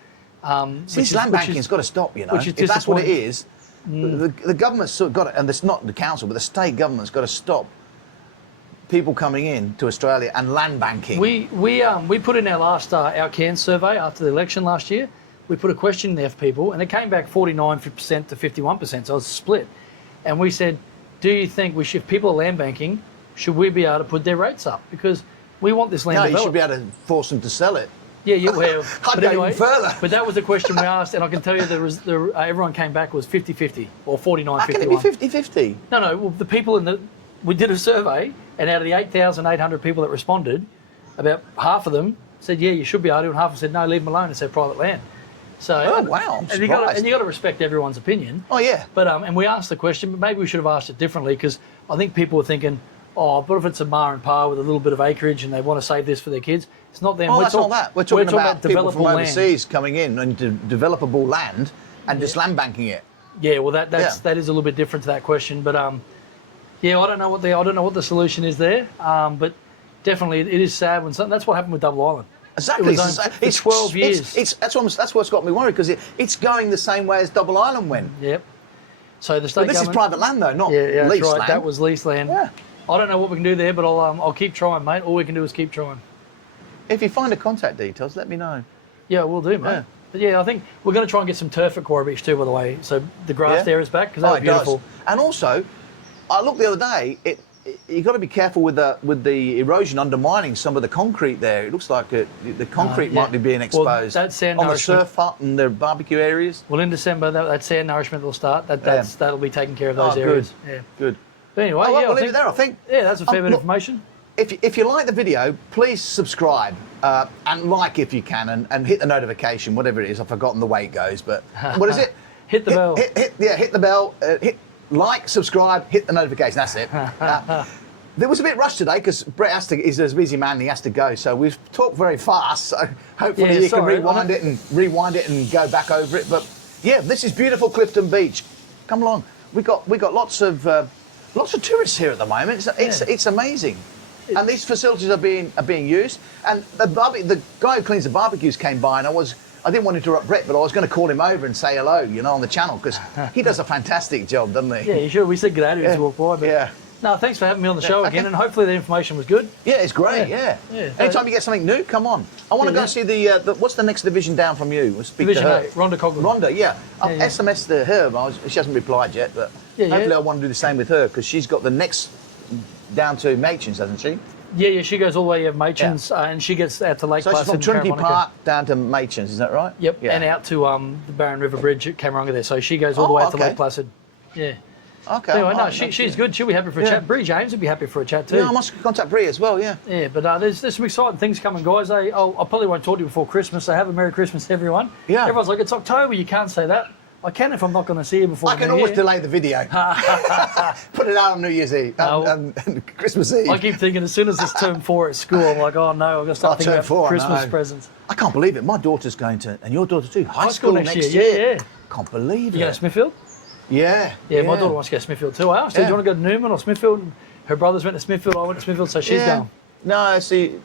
This land banking's got to stop, If that's what it is, the government's sort of got to, and it's not the council, but the state government's got to stop people coming in to Australia and land banking. We put in our last our Cairns survey after the election last year. We put a question in there for people, and it came back 49% to 51%, so it was split. And we said, do you think if people are land banking, should we be able to put their rates up? Because we want this land developed. No, you should be able to force them to sell it. Yeah, well, I'd go even further. But that was the question we asked, and I can tell you everyone came back was 50-50 or 49-51. How can it be 50-50? No, well, the people we did a survey, and out of the 8,800 people that responded, about half of them said, yeah, you should be able to, and half of them said, no, leave them alone, it's their private land. So, wow, I'm and you got to respect everyone's opinion. Oh, yeah. But and we asked the question, but maybe we should have asked it differently, because I think people were thinking, oh, but if it's a ma and pa with a little bit of acreage and they want to save this for their kids, it's not them. Oh, that's not that. We're talking about people from land. overseas coming in and developable land and just land banking it. Yeah, well, that is a little bit different to that question, but I don't know what the solution is there, but definitely it is sad when that's what happened with Double Island. Exactly. It's 12 years. That's what's got me worried, because it's going the same way as Double Island went. Yep. So the state this is private land, though, not leased land. That was leased land. Yeah. I don't know what we can do there, but I'll keep trying, mate. All we can do is keep trying. If you find the contact details, let me know. Yeah, we'll do, mate. Yeah. But I think we're going to try and get some turf at Quarry Beach too, by the way. So the grass there is back, because that was beautiful. Does. And also, I looked the other day. you got to be careful with the erosion undermining some of the concrete there. It looks like the concrete might be being exposed. Well, that's sand on the nourishment. surf hut and the barbecue areas. Well, in December, that sand nourishment will start. That'll be taking care of those areas. Yeah. Good. But anyway, Oh, well, yeah, we'll leave it there, I think. Yeah, that's a fair bit of look, information. If you like the video, please subscribe and like if you can, and hit the notification, whatever it is. I've forgotten the way it goes, but what is it? Hit the bell. Hit the bell. Hit like, subscribe, hit the notification. That's it. There was a bit rushed today because Brett is a busy man and he has to go. So we've talked very fast. So hopefully you can rewind it and go back over it. But yeah, this is beautiful Clifton Beach. Come along. We got lots of tourists here at the moment. It's amazing. And these facilities are being used. And the guy who cleans the barbecues came by, and I didn't want to interrupt Brett, but I was going to call him over and say hello, on the channel, because he does a fantastic job, doesn't he? Yeah, sure. We said good day to him to walk by. But yeah. No, thanks for having me on the show again, and hopefully the information was good. Yeah, it's great. Yeah. Anytime you get something new, come on. I want to go and see the what's the next division down from you? We'll speak Division to her. 8, Rhonda Coughlin. Rhonda, yeah. I've SMS'd her. She hasn't replied yet, but hopefully I want to do the same with her because she's got the next down to Machin's, hasn't she? Yeah, she goes all the way to Machin's, and she gets out to Lake So Placid. she's from Trinity Park down to Machin's, is that right? Yep, and out to the Barron River Bridge at Camaronga there. So she goes all the way out to Lake Placid. Yeah. Okay. Anyway, no, she's good. She'll be happy for a chat. Bree James would be happy for a chat too. Yeah, I must contact Bree as well, yeah. Yeah, but there's some exciting things coming, guys. I probably won't talk to you before Christmas, so have a Merry Christmas, everyone. Yeah. Everyone's like, it's October, you can't say that. I can if I'm not going to see you before I can always delay the video. Put it out on New Year's Eve and Christmas Eve. I keep thinking as soon as it's term 4 at school, I'm like, oh no, I've got to start thinking about Christmas presents. I can't believe it. My daughter's going to, and your daughter too, high school next year. Yeah. Can't believe it. You go to Smithfield? Yeah. Yeah, my daughter wants to go to Smithfield too. I asked her, do you want to go to Newman or Smithfield? And her brothers went to Smithfield, I went to Smithfield, so she's going. No, see,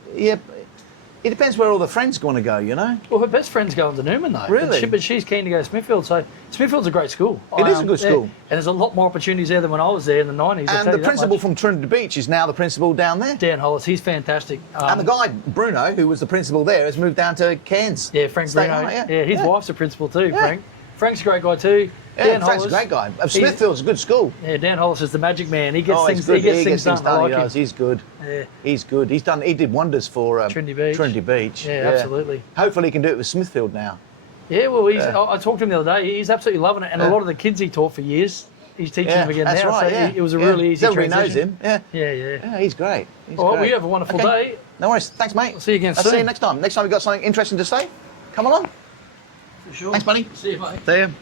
it depends where all the friends are going to go, Well, her best friend's going to Newman though. Really? But she's keen to go to Smithfield, so Smithfield's a great school. It is a good school. And there's a lot more opportunities there than when I was there in the 90s. And the principal from Trinity Beach is now the principal down there. Dan Hollis, he's fantastic. And the guy, Bruno, who was the principal there, has moved down to Cairns. Yeah, Frank Bruno. His wife's a principal too, Frank. Frank's a great guy too. Yeah, Dan Frank's Hollis, a great guy. Smithfield's a good school. Yeah, Dan Hollis is the magic man. He gets things done. I like him. He's good. Yeah. He's good. He did wonders for Trinity Beach. Yeah, absolutely. Hopefully he can do it with Smithfield now. Yeah, well, I talked to him the other day. He's absolutely loving it. And a lot of the kids he taught for years, he's teaching them again now. Right, so it was a really easy transition. Everybody knows him. Yeah, he's great. Well, we have a wonderful day. No worries. Thanks, mate. I'll see you again soon. I'll see you next time. Next time we've got something interesting to say. Come along. For sure. Thanks, buddy. See you, mate. See you.